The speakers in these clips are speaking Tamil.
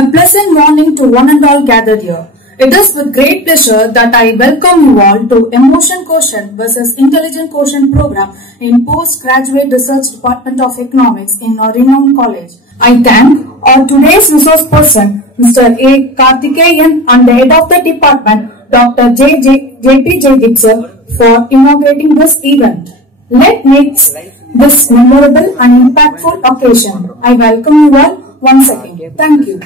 A pleasant morning to one and all gathered here. It is with great pleasure that I welcome you all to Emotion Quotient versus Intelligent Quotient program in Postgraduate Research Department of Economics in our renowned college. I thank our today's resource person, Mr. A. Karthikeyan, and the head of the department, Dr. J.P. Jaydeep, for inaugurating this event. Let's make this memorable and impactful occasion. I welcome you all once again. Thank you.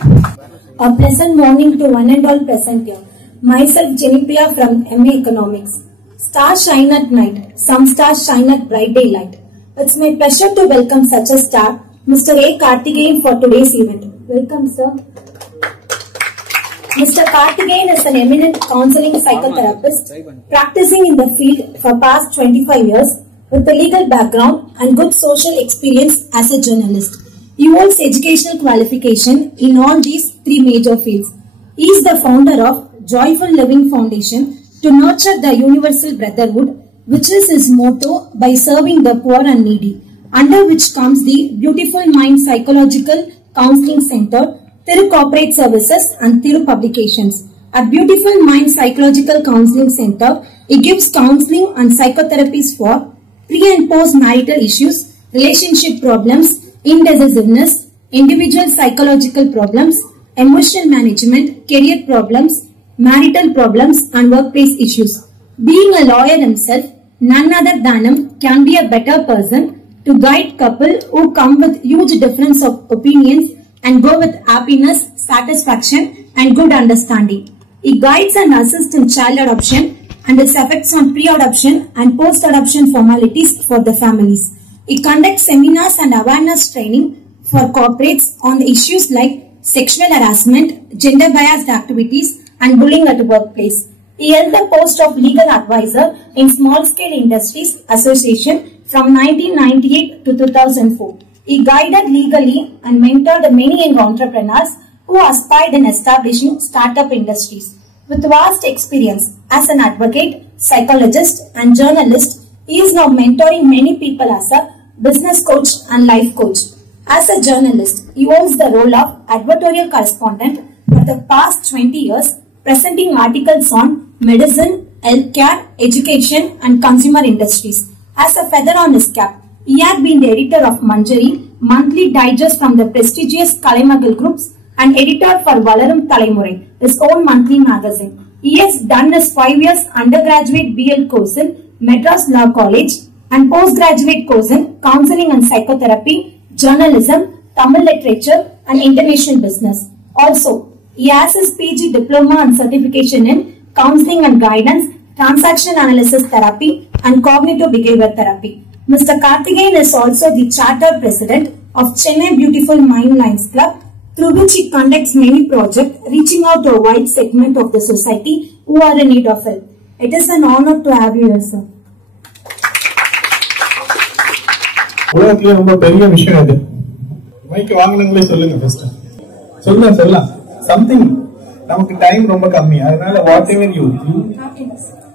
A pleasant morning to one and all present here. Myself, Jenipia from MA Economics. Stars shine at night. Some stars shine at bright daylight. It's my pleasure to welcome such a star, Mr. A. Karthikeyan, for today's event. Welcome, sir. Mr. Karthikeyan is an eminent counseling psychotherapist practicing in the field for past 25 years with a legal background and good social experience as a journalist. He holds educational qualification in all these three major fields. He is the founder of Joyful Living Foundation to nurture the universal brotherhood, which is his motto by serving the poor and needy, under which comes the Beautiful Mind Psychological Counseling Center, Thiru Corporate Services and Thiru Publications. At Beautiful Mind Psychological Counseling Center, he gives counseling and psychotherapies for pre- and post-marital issues, relationship problems, indecisiveness, individual psychological problems, emotional management, career problems, marital problems and workplace issues. Being a lawyer himself, none other than him can be a better person to guide couple who come with huge difference of opinions and go with happiness, satisfaction and good understanding. He guides and assists in child adoption and its effects on pre-adoption and post-adoption formalities for the families. He conducts seminars and awareness training for corporates on the issues like sexual harassment, gender biased activities and bullying at the workplace. He held the post of legal advisor in Small Scale Industries Association from 1998 to 2004. He guided legally and mentored many young entrepreneurs who aspired in establishing startup industries. With vast experience as an advocate, psychologist and journalist, he is now mentoring many people as a business coach and life coach. As a journalist, he holds the role of advertorial correspondent for the past 20 years, presenting articles on medicine, healthcare, education and consumer industries. As a feather on his cap, he had been the editor of Manjari, monthly digest from the prestigious Kalaimagal Groups and editor for Valarum Talaimurai, his own monthly magazine. He has done his 5 years undergraduate BL course in Madras Law College and postgraduate course in Counseling and Psychotherapy, Journalism, Tamil Literature and International Business. Also, he has his PG Diploma and Certification in Counseling and Guidance, Transaction Analysis Therapy and Cognitive Behavior Therapy. Mr. Karthikeyan is also the Chartered President of Chennai Beautiful Mind Lions Club, through which he conducts many projects reaching out to a wide segment of the society who are in need of help. It is an honor to have you here, sir. உலகத்துல ரொம்ப பெரிய விஷயம் இது. மைக் வாங்குனங்களே சொல்லுங்க ஃபர்ஸ்ட். சொல்லலாம். சம்திங் நமக்கு டைம் ரொம்ப கம்மி. அதனால வாட் எவர் யூ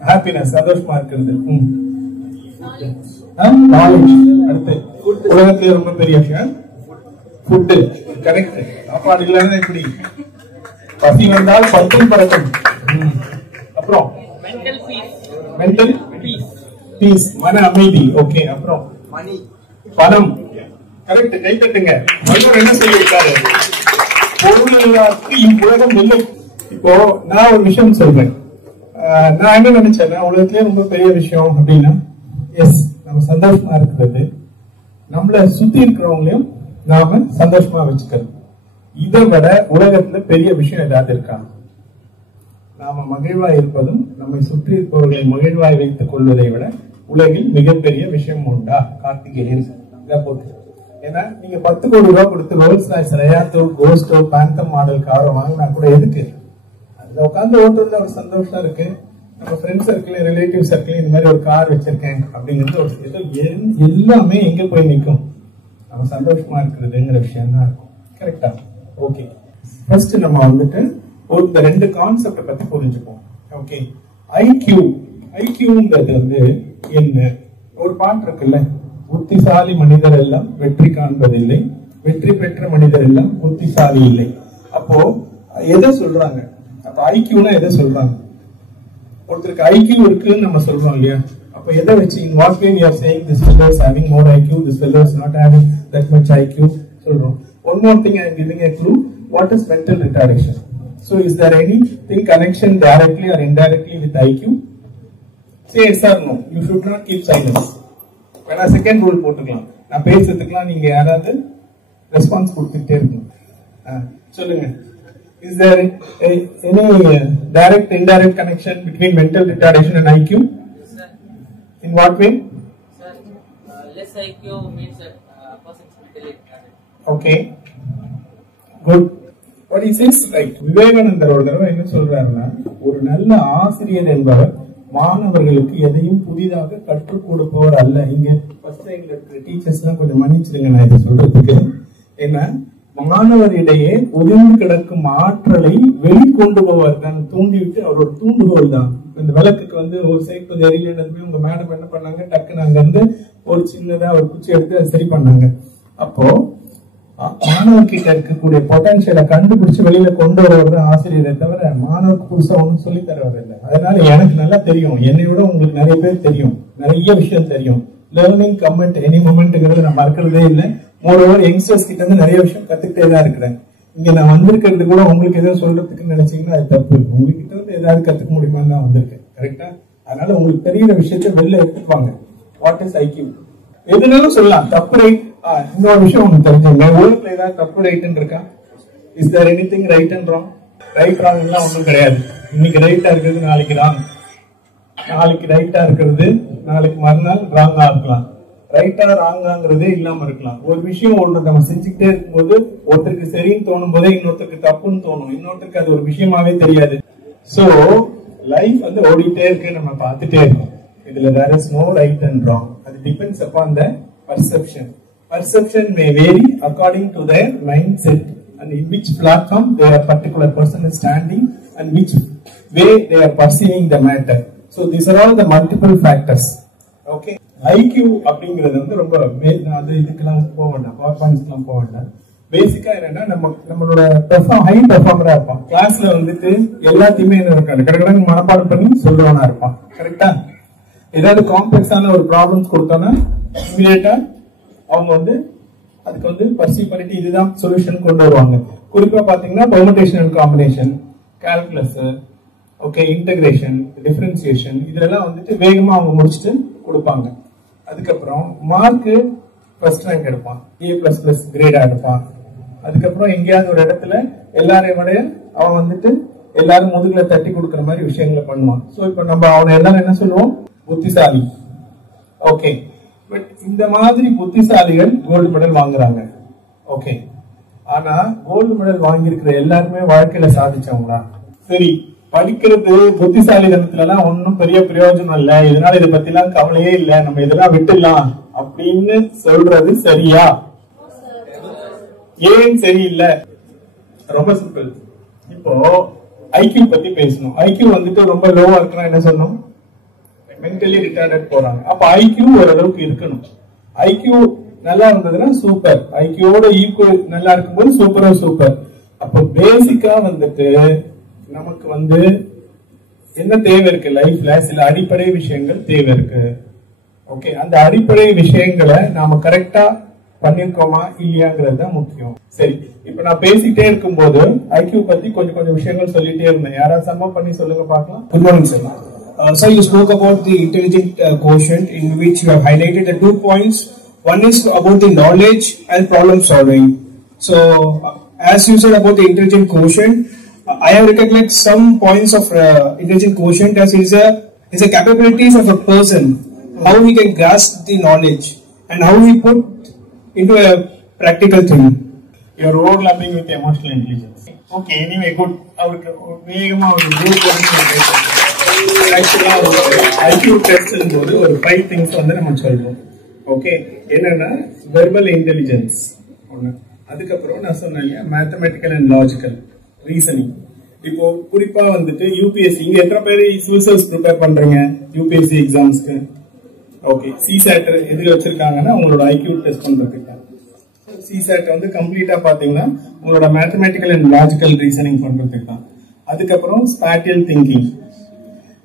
ஹாப்பினஸ் சந்தோஷமா இருக்குது. நாலேஜ் அடுத்து உலகத்துல ரொம்ப பெரிய விஷயம் ஃபுட். கரெக்ட். சாப்பாடு இல்லைன்னா எப்படி? பசி வந்தால் பத்தும் பறக்கும். அப்புறம் மென்டல் பீஸ் மன அமைதி. ஓகே. அப்புறம் பணம். கரெக்ட். கை தட்டுங்க. என்ன சொல்லியிருக்காரு? பொருளாதாரத்துக்கு இவ்வுலகம் இல்லை. இப்போ நான் ஒரு விஷயம் சொல்றேன். நான் என்ன நினைச்சேன்னா உலகத்திலே ரொம்ப பெரிய விஷயம் அப்படின்னா நம்ம சந்தோஷமா இருக்கிறது, நம்மள சுத்தி இருக்கிறவங்களையும் நாம சந்தோஷமா வச்சுக்கிறது. இதை விட உலகத்துல பெரிய விஷயம் ஏதாவது இருக்கா? நாம மகிழ்வாய் இருப்பதும் நம்மை சுற்றி இருப்பவர்களை மகிழ்வாய் வைத்துக் கொள்வதை விட உலகில் மிகப்பெரிய விஷயம் உண்டா? கார்த்திகேயன் போட்டு. ஏன்னா நீங்க 10 கோடி ரூபாய் கொடுத்து ரோல்ஸ் ராய்ஸ், ரயாத்தோ, கோஸ்டோ, பேந்தம் மாடல் காரை வாங்கினா கூட எதுக்கு? அதுல உட்காந்து ஓட்டுறதுல ஒரு சந்தோஷம் இருக்கு. நம்ம ஃப்ரெண்ட்ஸ் சர்க்கிள், ரிலேட்டிவ் சர்க்கிள் இந்த மாதிரி ஒரு கார் வச்சிருக்கேன் அப்படிங்கிறது ஒரு எல்லாமே எங்க போய் நிற்கும்? நம்ம சந்தோஷமா இருக்கிறதுங்கிற விஷயம் தான் இருக்கும். கரெக்டா? ஓகே. ஃபர்ஸ்ட் நம்ம வந்துட்டு ஒரு ரெண்டு கான்செப்ட பத்தி புரிஞ்சுப்போம். ஓகே. ஐக்கியூங்கிறது வந்து என்ன? ஒரு பாட்டு இருக்குல்ல, புத்திசாலி மனிதர் எல்லாம் வெற்றி காண்பதில்லை, வெற்றி பெற்ற மனிதர் எல்லாம் புத்திசாலி இல்லை. அப்போ எதை சொல்றாங்க? அப்ப ஐக்யூனா எதை சொல்றாங்க? ஒருத்தருக்கு ஐக்யூ இருக்குன்னு நம்ம சொல்றோம் இல்லையா? அப்ப எதை வச்சு in what way we are saying this fellow is having more IQ, this fellow is not having that much IQ சொல்றோம். One more thing I am giving a clue. What is mental retardation? So is there anything connection directly or indirectly with IQ? Say yes or no. You should not keep silence. வேணா செகண்ட் ரூல் போட்டுக்கலாம். நான் பேசுறதுக்குலாம் நீங்க யாராவது ரெஸ்பான்ஸ் கொடுத்துட்டே இருக்கணும். சொல்லுங்க. Is there any direct indirect connection between mental retardation and IQ? Sir. In what way? Sir, less IQ means that person is mentally retarded. Okay. Good. What he says right. விவேகானந்தர் ஒரு தடவை என்ன சொல்றாருன்னா, ஒரு நல்ல ஆசிரியர் என்பவர் மாணவர்களுக்கு எதையும் புதிதாக கற்றுக் கொடுப்பவர் அல்ல. இங்க ஃபர்ஸ்ட் லைன்ல இருக்கிற டீச்சர்ஸ் எல்லாம் கொஞ்சம் மன்னிச்சிடுங்க நான் இதை சொல்றதுக்கு. ஏன்னா மாணவரிடையே ஒதுங்கி கிடக்கும் ஆற்றலை வெளிக்கொண்டு போவார் தான், தூண்டிவிட்டு அவரோட தூண்டுகோல் தான். இந்த விளக்குக்கு வந்து ஒரு சைட் கொஞ்சம் எரியலன்னு உங்க மேடம் என்ன பண்ணாங்க, டக்குன்னு அங்க இருந்து ஒரு சின்னதா ஒரு குச்சி எடுத்து அதை சரி பண்ணாங்க. அப்போ மாணவர்கிட்ட இருக்கக்கூடிய பொட்டன்ஷியலை கண்டுபிடிச்சு வெளியில கொண்டு வருவது ஆசிரியரை தவிர மாணவருக்கு புதுசா ஒன்றும் சொல்லி தருவதில்லை. அதனால எனக்கு நல்லா தெரியும், என்னை விட உங்களுக்கு நிறைய பேர் தெரியும், நிறைய விஷயம் தெரியும். லேர்னிங் கமெண்ட் எனி மொமெண்ட்ங்கிறது நான் மறக்கிறதே இல்லை. மோரோவர் யங்ஸ்டர்ஸ் கிட்ட இருந்து நிறைய விஷயம் கத்துக்கிட்டே தான் இருக்கிறேன். இங்க நான் வந்திருக்கிறது கூட உங்களுக்கு எதாவது சொல்றதுக்கு நினைச்சீங்கன்னா அது தப்பு. உங்ககிட்ட இருந்து ஏதாவது கத்துக்க முடியுமான்னு தான் வந்திருக்கேன். கரெக்டா? அதனால உங்களுக்கு தெரியுற விஷயத்த வெளில எடுத்துப்பாங்க. What is IQ? எதுனாலும் சொல்லலாம். தப்பு ரைட். இன்னொரு விஷயம் உங்களுக்கு தெரிஞ்சுங்க, உலகத்துல ஏதாவது தப்பு ரைட்ன்னு இருக்கா? Is there anything right and wrong? Right wrong எல்லாம் ஒன்றும் கிடையாது. இன்னைக்கு ரைட்டா இருக்கிறது நாளைக்கு ராங், நாளைக்கு ரைட்டா இருக்கிறது நாளைக்கு மறுநாள் ராங்கா இருக்கலாம். ரைட்டா ராங்காங்கிறதே இல்லாம இருக்கலாம். ஒரு விஷயம் நம்ம செஞ்சுக்கிட்டே இருக்கும்போது ஒருத்தருக்கு சரின்னு தோணும் போதே இன்னொருத்தருக்கு தப்புன்னு தோணும், இன்னொருத்தருக்கு அது ஒரு விஷயமாவே தெரியாது. சோ லைஃப் வந்து ஓடிட்டே இருக்கு, நம்ம பார்த்துட்டே இருக்கோம். இதுல there is no right and wrong. அது depends upon the perception. Perception may vary according to their mindset and in which platform their particular person is standing and which way they are perceiving the matter. So these are all the multiple factors. Okay. IQ அப்படிங்கிறது வந்து ரொம்ப அது இதுக்கெல்லாம் போக வேண்டாம், பவர் பாயிண்ட்ஸ்லாம் போக வேண்டாம். பேசிக்கா என்னன்னா நம்மளோட ஹை பெர்ஃபார்மரா இருப்பான். கிளாஸ்ல வந்துட்டு எல்லாத்தையுமே என்ன இருக்காது கடற்கடன் மனப்பாடம் பண்ணி சொல்றவனா இருப்பான். கரெக்டா? ஏதாவது காம்ப்ளெக்ஸான ஒரு ப்ராப்ளம்ஸ் கொடுத்தோம்னா இமிடியேட்டா அவங்க வந்து அதுக்கு வந்து பர்சீவ் பண்ணிட்டு இதுதான் சொல்யூஷன் கொண்டு வருவாங்க. குறிப்பா பாத்தீங்கன்னா permutation and combination, calculus, okay, integration, differentiation, இதெல்லாம் வந்துட்டு வேகமா அவங்க முடிச்சுட்டு கொடுப்பாங்க. அதுக்கப்புறம் மார்க்கு ஃபர்ஸ்ட் ரேங்க் எடுப்பான், A++ கிரேடா எடுப்பான். அதுக்கப்புறம் எங்கேயாவது ஒரு இடத்துல எல்லாரையும் விட அவன் வந்துட்டு எல்லாரும் முதுகுல தட்டி கொடுக்குற மாதிரி விஷயங்களை பண்ணுவான். சோ இப்ப நம்ம அவனை எல்லாரும் என்ன சொல்லுவோம்? புத்திசாலி. ஓகே, பட் இந்த மாதிரி புத்திசாலிகள் கோல்டு மெடல் வாங்குறாங்க. ஓகே, ஆனா கோல்டு மெடல் வாங்கியிருக்கிற எல்லாருமே வாழ்க்கையில சாதிச்சவங்களா? சரி, படிக்கிறது புத்திசாலித்தனத்துல எல்லாம் ஒன்னும் பெரிய பிரயோஜனம் இல்ல, இதனால இதை பத்தி எல்லாம் கவலையே இல்ல, நம்ம இதெல்லாம் விட்டுலாம் அப்படின்னு சொல்றது சரியா? ஏன் சரியில்லை? ரொம்ப சிம்பிள். இப்போ ஐக்யூ பத்தி பேசணும். ஐக்யூ வந்துட்டு ரொம்ப லோவா இருக்குன்னா என்ன சொன்னோம்? மென்டலி ரிட்டார்டட் போறாங்க. அப்ப ஐக்யூ ஓரளவுக்கு இருக்கணும். ஐக்யூ நல்லா இருந்ததுன்னா சூப்பர், ஐக்யூவோட ஈக்குவல் நல்லா இருக்கும்போது சூப்பரா சூப்பர். அப்ப பேசிக்கா வந்துட்டு நமக்கு வந்து என்ன தேவை இருக்கு லைஃப்ல? சில அடிப்படை விஷயங்கள் தேவை இருக்கு. ஓகே, அந்த அடிப்படை விஷயங்களை நாம கரெக்டா பண்ணிருக்கோமா இல்லையாங்கிறது தான் முக்கியம். சரி, இப்ப நான் பேசிட்டே இருக்கும்போது ஐக்யூ பத்தி கொஞ்சம் விஷயங்கள் சொல்லிட்டே இருந்தேன். யாராவது சம்மப் பண்ணி சொல்லுங்க பாக்கலாம். Good morning, sir. Sir, you spoke about the intelligent quotient, in which you have highlighted the 2 points. One is about the knowledge and problem solving. So, as you said about the intelligent quotient, I have recollect some points of intelligent quotient as is a capabilities of a person, how he can grasp the knowledge and how he put into a practical thing. You are overlapping with emotional intelligence. Okay, anyway, good. அவருக்கு வேகமா ஒரு குரூப் ஆக்சுவலா ஐக்யூ டெஸ்ட் போது ஒரு 5 திங்ஸ் வந்து நம்ம சொல்றோம். ஓகே, என்னன்னா வெர்பல் இன்டெலிஜென்ஸ் ஒண்ணு, அதுக்கப்புறம் நான் சொன்னேன் இல்லையா மேத்தமெட்டிக்கல் அண்ட் லாஜிக்கல் ரீசனிங். இப்போ குறிப்பா வந்துட்டு யூபிஎஸ்சி, இங்க எத்தனை பேர் சிவில் சர்வீஸ் ப்ரிப்பேர் பண்றீங்க யூபிஎஸ்சி எக்ஸாம்ஸ்க்கு? ஓகே, சிசாட் எதுக்கு வச்சிருக்காங்கன்னா உங்களோட ஐக்யூ டெஸ்ட் பண்றதுக்கு. சிசாட் வந்து கம்ப்ளீட்டா பாத்தீங்கன்னா உங்களோட மேத்தமெட்டிக்கல் அண்ட் லாஜிக்கல் ரீசனிங் பண்றதுக்கு தான். அதுக்கப்புறம் ஸ்பேட்டியல் திங்கிங்.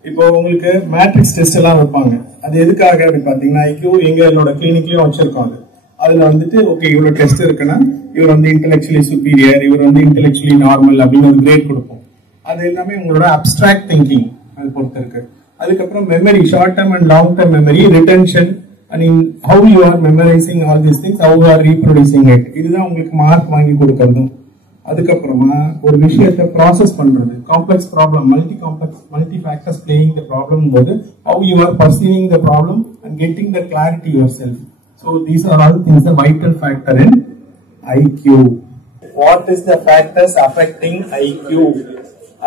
இப்போ உங்களுக்கு மேட்ரிக்ஸ் டெஸ்ட் எல்லாம் வைப்பாங்க. அது எதுக்காக அப்படின்னு பாத்தீங்கன்னா ஐக்யூ எங்களோட கிளினிக்லயும் வச்சிருக்கோம். அதுல வந்துட்டு ஓகே இவ்வளவு டெஸ்ட் இருக்குன்னா இவர் வந்து இன்டெலெக்சுவலி சுப்பீரியர், இவர் வந்து இன்டெலெக்சுவலி நார்மல் அப்படின்னு ஒரு கிரேட் கொடுப்போம். அது எல்லாமே உங்களோட அப்டிராக்ட் திங்கிங் அது பொறுத்து இருக்கு. அதுக்கப்புறம் memory, short term and long term memory, retention, and in how you are memorizing all these things, how you are reproducing it. இதுதான் உங்களுக்கு மார்க் வாங்கி கொடுக்கறதும். அதுக்கப்புறமா ஒரு விஷயத்தை ப்ராசஸ் பண்றது, complex problem, multi factors playing the problem போது how you are perceiving the problem and getting the clarity yourself. So these are all things the vital factor in IQ. What is the factors affecting IQ?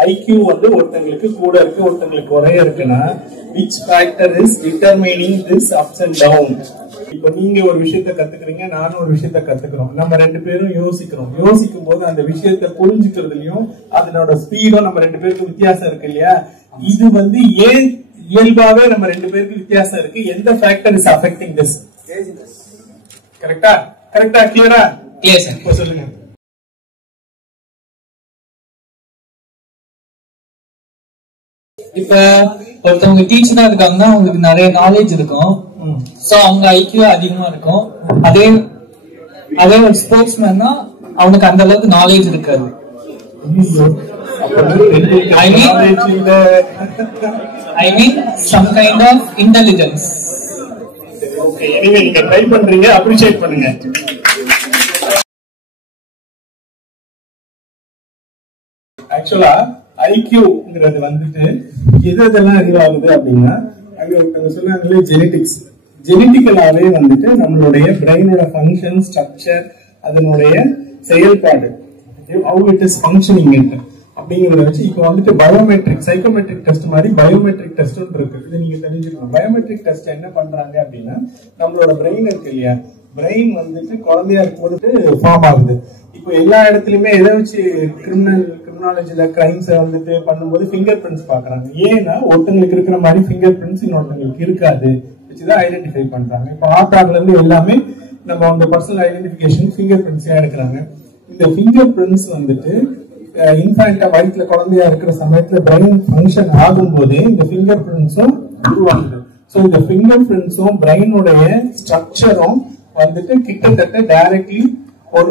IQ வந்து ஒருத்தங்களுக்கு கூட இருக்கு, ஒருத்தங்களுக்கு குறைய இருக்குன்னா which factor is determining this ups and down? இப்போ நீங்க ஒரு விஷயத்தை கத்துக்கிறீங்க, நானும் ஒரு விஷயத்தை கத்துக்கிறோம். நம்ம ரெண்டு பேரும் யோசிக்கும் போது அந்த விஷயத்தை புரிஞ்சுக்கிறதுலயும் அதனோட ஸ்பீடும் நம்ம ரெண்டு பேருக்கு வித்தியாசம் இருக்கு இல்லையா? இது வந்து ஏன் இயல்பாவே நம்ம ரெண்டு பேருக்கு வித்தியாசம் இருக்கு? எந்த ஃபேக்டர் இஸ் அஃபெக்டிங் திஸ்? கரெக்டா கிளியரா? Clear sir. இப்போ சொல்லுங்க. இப்ப ஒருத்தவங்க டீச்சரா இருக்காங்கன்னா அவங்களுக்கு நிறைய நாலேஜ் இருக்கும். சோ அவங்க ஐக்கியூ அதிகமா இருக்கும். அதே ஒரு ஸ்போர்ட்ஸ்மேன்னா அவனுக்கு அந்த அளவுக்கு நாலேஜ் இருக்காது. I mean some kind of intelligence. Okay, anyway நீங்க ட்ரை பண்றீங்க, அப்ரிஷியேட் பண்ணுங்க. ஆக்சுவலா ஐக்யூங்கிறது வந்துட்டு எதெல்லாம் அறிவாகுது அப்படின்னா, அங்க ஒருத்தவங்க சொன்னாங்களே ஜெனட்டிக்கலாவே வந்துட்டு நம்மளுடைய பிரெயினோட ஃபங்க்ஷன், ஸ்ட்ரக்சர், அதனுடைய செயல்பாடு, how it is functioning அப்படிங்கறத வச்சு இப்போ வந்துட்டு பயோமெட்ரிக், சைக்கோமெட்ரிக் டெஸ்ட் மாதிரி பயோமெட்ரிக் டெஸ்ட் இருக்கு. இது நீங்க தெரிஞ்சுக்கணும். பயோமெட்ரிக் டெஸ்ட் என்ன பண்றாங்க அப்படின்னா, நம்மளோட பிரெயின் இருக்கு இல்லையா, பிரெயின் வந்துட்டு குழந்தையா இருக்கும்போது ஃபார்ம் ஆகுது. இப்போ எல்லா இடத்துலயுமே எதை வச்சு கிரிமினாலஜில கிரைம்ஸ் வந்துட்டு பண்ணும்போது ஃபிங்கர் பிரிண்ட்ஸ் பாக்குறாங்க. ஏன்னா ஒருத்தங்களுக்கு இருக்கிற மாதிரி ஃபிங்கர் பிரிண்ட்ஸ் இன்னொருத்தங்களுக்கு இருக்காது, வச்சுதான் ஐடென்டிஃபை பண்றாங்க. இப்போ ஆதார்ல இருந்து எல்லாமே நம்ம அந்த பர்சனல் ஐடென்டிபிகேஷன் ஃபிங்கர் பிரிண்ட்ஸா எடுக்கிறாங்க. இந்த ஃபிங்கர் பிரிண்ட்ஸ் வந்துட்டு இன்ஃபேக்டா வயிற்றுல குழந்தையா இருக்கிற சமயத்துல பிரெயின் ஃபங்க்ஷன் ஆகும் போதே இந்த ஃபிங்கர் பிரிண்ட்ஸும் உருவாகுது. ஸோ இந்த ஃபிங்கர் பிரிண்ட்ஸும் பிரெயினுடைய ஸ்ட்ரக்சரும் வந்துட்டு கிட்டத்தட்ட டைரக்ட்லி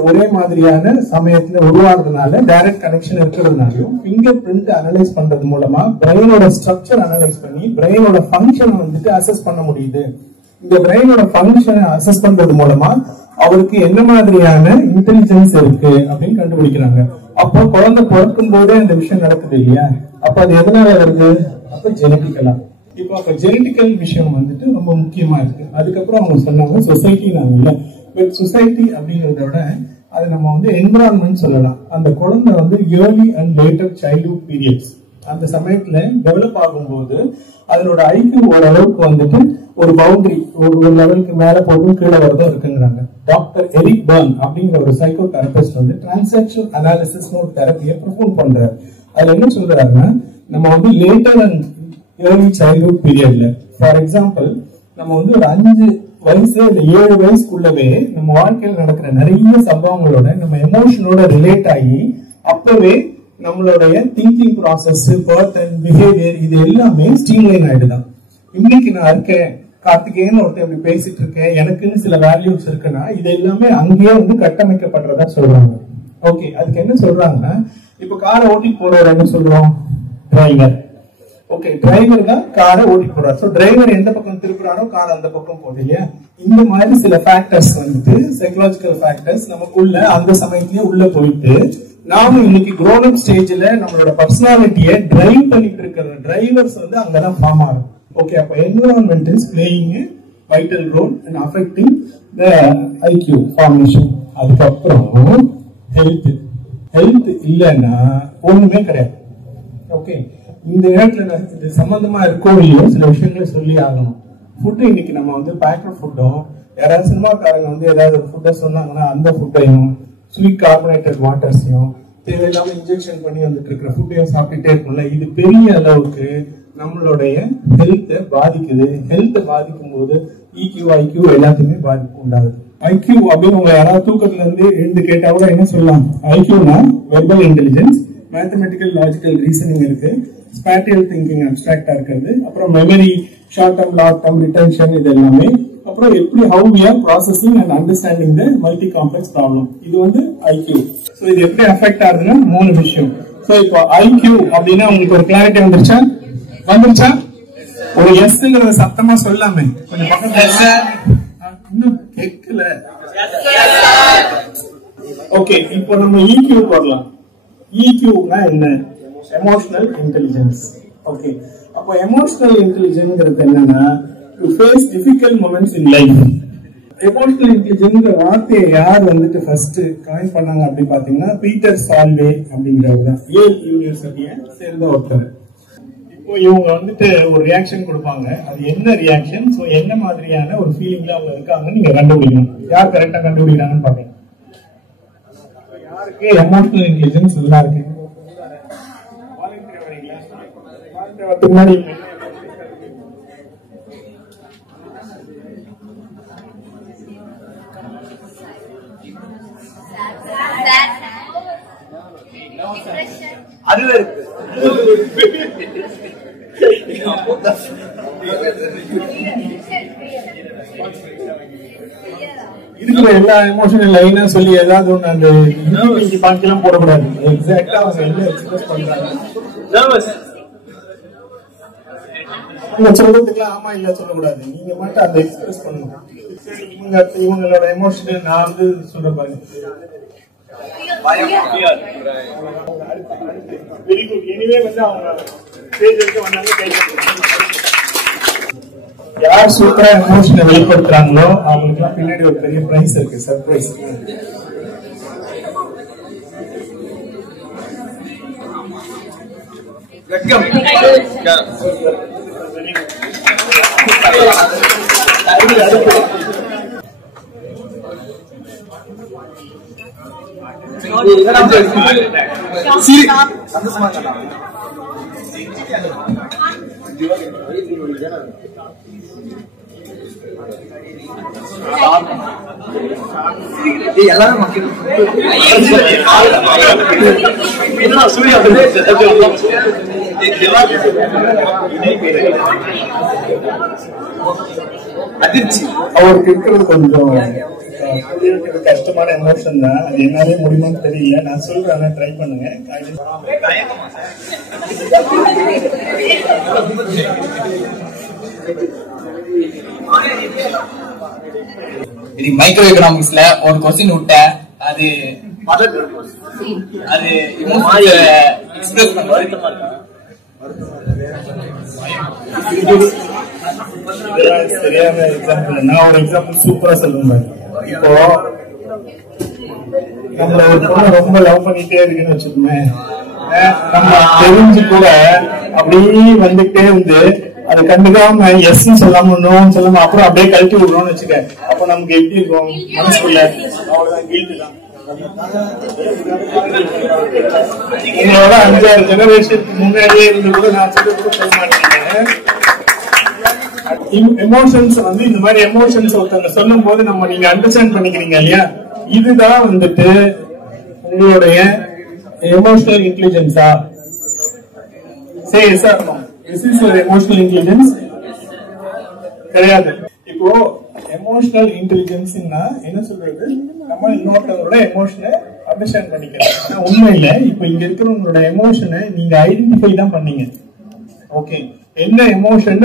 ஒரே மாதிரியான சமயத்துல உருவாகிறதுனால, டைரக்ட் கனெக்ஷன் இருக்கிறதுனாலையும் ஃபிங்கர் பிரிண்ட் அனலைஸ் பண்றது மூலமா பிரெயினோட ஸ்ட்ரக்சர் அனலைஸ் பண்ணி பிரெயினோட ஃபங்க்ஷன் வந்துட்டு அசஸ் பண்ண முடியுது. இந்த பிரெயினோட ஃபங்க்ஷன் அசஸ் பண்றது மூலமா அவருக்கு என்ன மாதிரியான இன்டெலிஜென்ஸ் இருக்கு அப்படின்னு கண்டுபிடிக்கிறாங்க. அப்போ குழந்தை பிறக்கும் போதே அந்த விஷயம் நடக்குது இல்லையா? அப்ப அது எதனால வருது? அப்ப ஜெனட்டிக்கலா. இப்போ அப்ப ஜெனட்டிக்கல் விஷயம் வந்துட்டு ரொம்ப முக்கியமா இருக்கு. அதுக்கப்புறம் அவங்க சொன்னாங்க சொசைட்டி. நாங்கல்ல, பட் சொசைட்டி அப்படிங்கறத விட அது நம்ம வந்து என்விரான்மெண்ட் சொல்லலாம். அந்த குழந்தை வந்து early and later childhood periods அந்த சமயத்துல டெவலப் ஆகும்போது அதனோட ஐக்யூ ஓரளவுக்கு வந்துட்டு ஒரு பவுண்டரி, ஒரு லெவலுக்கு மேல போட்டும் கீழே வரதும் இருக்குங்கிறாங்க. டாக்டர் எரிக் பர்ன் அப்படிங்கிற ஒரு சைக்கோ தெரபிஸ்ட் வந்து டிரான்சாக்ஷன் அனாலிசிஸ் ஒரு தெரப்பியை ப்ரொமோட் பண்றாரு. அதுல என்ன சொல்றாருன்னா, நம்ம வந்து லேட்டர் அண்ட் ஏர்லி சைல்ட்ஹுட் பீரியட்ல, ஃபார் எக்ஸாம்பிள் நம்ம வந்து ஒரு 5 வயசு இல்ல 7 வயசுக்குள்ளவே நம்ம வாழ்க்கையில் நடக்கிற நிறைய சம்பவங்களோட நம்ம எமோஷனோட ரிலேட் ஆகி அப்பவே நம்மளுடைய thinking process, birth and behaviour இது எல்லாமே ஸ்ட்ரீம்லைன் ஆயிடுதான். இன்னைக்கு நான் இருக்கேன், கார்த்திகேயன் ஒருத்தர் இப்படி பேசிட்டு இருக்கேன், எனக்குன்னு சில வேல்யூஸ் இருக்குன்னா இது எல்லாமே அங்கேயே வந்து கட்டமைக்கப்படுறதா சொல்றாங்க. ஓகே, அதுக்கு என்ன சொல்றாங்கன்னா, இப்ப காரை ஓட்டி போறவர் என்ன சொல்றோம்? டிரைவர். ஓகே, டிரைவர் தான் காரை ஓட்டி போறாரு. சோ டிரைவர் எந்த பக்கம் திருப்புறாரோ கார் அந்த பக்கம் போகுது இல்லையா? இந்த மாதிரி சில ஃபேக்டர்ஸ் வந்துட்டு சைக்கலாஜிக்கல் ஃபேக்டர்ஸ் நமக்குள்ள அந்த சமயத்திலேயே உள்ள போயிட்டு நாம இன்னைக்கு grown up ஸ்டேஜ்ல நம்மளோட பர்சனாலிட்டியை டிரைவ் பண்ணிட்டு இருக்கிற டிரைவர்ஸ் வந்து அங்கதான் ஃபார்ம் ஆகும். ஓகே, அப்ப environment is playing a vital role in affecting the IQ formation. அதுக்கப்புறம் ஹெல்த் இல்லைன்னா ஒண்ணுமே கிடையாது. ஓகே, இந்த இடத்துல இது சம்பந்தமா இருக்கோ இல்லையோ சில விஷயங்களை சொல்லி ஆகணும். ஃபுட்டு இன்னைக்கு நம்ம வந்து பேக்கட் ஃபுட்டும், யாராவது சினிமாக்காரங்க வந்து ஏதாவது ஒரு ஃபுட்டை சொன்னாங்கன்னா அந்த ஃபுட்டையும், ஸ்வீட் கார்பனேட்டட் வாட்டர்ஸையும், தேவையில்லாம இன்ஜெக்ஷன் பண்ணி வந்துட்டு இருக்கிற ஃபுட்டையும் சாப்பிட்டுட்டே இருக்கும்ல, இது பெரிய அளவுக்கு நம்மளுடைய ஹெல்த்தை பாதிக்குது. ஹெல்த்தை பாதிக்கும் போது EQ, IQ எல்லாத்தையுமே பாதிப்பு உண்டாகுது. IQ அப்படின்னு உங்க யாராவது தூக்கத்துல இருந்து எழுந்து கேட்டா கூட என்ன சொல்லலாம்? IQனா verbal intelligence, mathematical logical reasoning இருக்கு, ஸ்பேட்டியல் திங்கிங் அப்டிராக்டா இருக்கிறது, அப்புறம் memory, short term, long term, retention, இது எல்லாமே. அப்புறம் எப்படி how we are processing and understanding the multi complex problem, இது வந்து IQ. சோ இது எப்படி அஃபெக்ட் ஆகுதுன்னா 3 விஷயம். சோ இப்போ IQ அப்படின்னா உங்களுக்கு ஒரு கிளாரிட்டி வந்துருச்சா? ஒரு எஸ்ங்கிறத சத்தமா சொல்லாமே கொஞ்சம் பக்கத்துல இன்னும் கேட்கல. ஓகே, இப்போ நம்ம EQ வரலாம். EQனா என்ன? Emotional intelligence. ஓகே, அப்போ எமோஷனல் இன்டெலிஜென்ஸ் என்னன்னா to face difficult moments in life. Emotional intelligence வார்த்தையை யார் வந்துட்டு ஃபர்ஸ்ட் காயின் பண்ணாங்க அப்படின்னு பாத்தீங்கன்னா பீட்டர் சால்வே அப்படிங்கிறவர் தான். ஏல் யூனிவர்சிட்டியை சேர்ந்த ஒருத்தர். இப்போ இவங்க வந்துட்டு ஒரு ரியாக்ஷன் கொடுப்பாங்க. அது என்ன ரியாக்ஷன், சோ என்ன மாதிரியான ஒரு ஃபீலிங்ல அவங்க இருக்காங்கன்னு நீங்க கண்டுபிடிக்கணும். யார் கரெக்டா கண்டுபிடிக்கிறாங்கன்னு பாருங்க. யாருக்கு எமோஷனல் இன்டெலிஜென்ஸ் நல்லா இருக்கு? முன்னாடி அதுவே இருக்கு. இருக்கிற எல்லா எமோஷனல் லைனா சொல்லி ஏதாவது ஒண்ணு அந்த பாக்கெல்லாம் போடக்கூடாது. எக்ஸாக்டா அவங்க என்ன எக்ஸ்பிரஸ் பண்றாங்க அவங்க சொல்றதுக்குலாம் ஆமா இல்ல சொல்லக்கூடாது. நீங்க மட்டும் அந்த எக்ஸ்பிரஸ் பண்ணணும். இவங்களோட எமோஷனல் நான் வந்து சொல்ற பாருங்க. Very good. எனிவே வந்து அவங்க ஸ்டேஜ்க்கு வந்தாங்க. யார் சூப்பரா எமோஷனை வெளிப்படுத்துறாங்களோ அவங்களுக்கு எல்லாம் பின்னாடி ஒரு பெரிய பிரைஸ் இருக்கு, சர்ப்ரைஸ். எல்லாரும் மக்கள் அதிர்ச்சி அவருக்கு இருக்கிறது கொஞ்சம் கஷ்டமான எமோஷன் தான். அது என்னாலே முடியுமான்னு தெரியல. நான் சொல்றேன், ட்ரை பண்ணுங்க. மைக்ரோ எக்கனாமிக்ஸ்ல ஒரு கொஸ்டின் விட்டேன். அது எக்ஸ்பிரஸ் பண்ண சரியான எக்ஸாம்பிள். நான் ஒரு எக்ஸாம்பிள் சூப்பரா சொல்லுவேன். இப்போ நம்மள ஒரு பொண்ணு ரொம்ப லவ் பண்ணிட்டே இருக்குன்னு வச்சுக்கோமே, நம்ம தெரிஞ்சு கூட அப்படியே வந்துட்டே வந்து அதை கண்டுக்காம எஸ் சொல்லாம நோன்னு சொல்லாம அப்புறம் அப்படியே கழட்டி விடுறோம்னு வச்சுக்க. அப்ப நமக்கு எப்படி இருக்கும் மனசுக்குள்ள? அவ்வளவுதான், கில்ட் தான். உங்களோட 5-6 ஜெனரேஷனுக்கு முன்னாடியே இருந்து கூட நான் சொல்ல மாட்டேன். எமோஷன்ஸ் வந்து இந்த மாதிரி எமோஷன்ஸ் ஒருத்தவங்க சொல்லும் போது நம்ம நீங்க அண்டர்ஸ்டாண்ட் பண்ணிக்கிறீங்க இல்லையா? இதுதான் வந்துட்டு உங்களுடைய எமோஷனல் இன்டெலிஜென்ஸா? சரி sir, this is your emotional intelligence. கிடையாது. இப்போ எமோஷனல் இன்டெலிஜென்ஸ்னா என்ன சொல்றது? நம்ம இன்னொருத்தவங்களோட எமோஷனை அண்டர்ஸ்டாண்ட் பண்ணிக்கிறோம். ஆனா உண்மை இல்ல. இப்போ இங்க இருக்கிறவங்களோட எமோஷனை நீங்க ஐடென்டிஃபை தான் பண்ணீங்க. ஓகே, என்ன எமோஷன்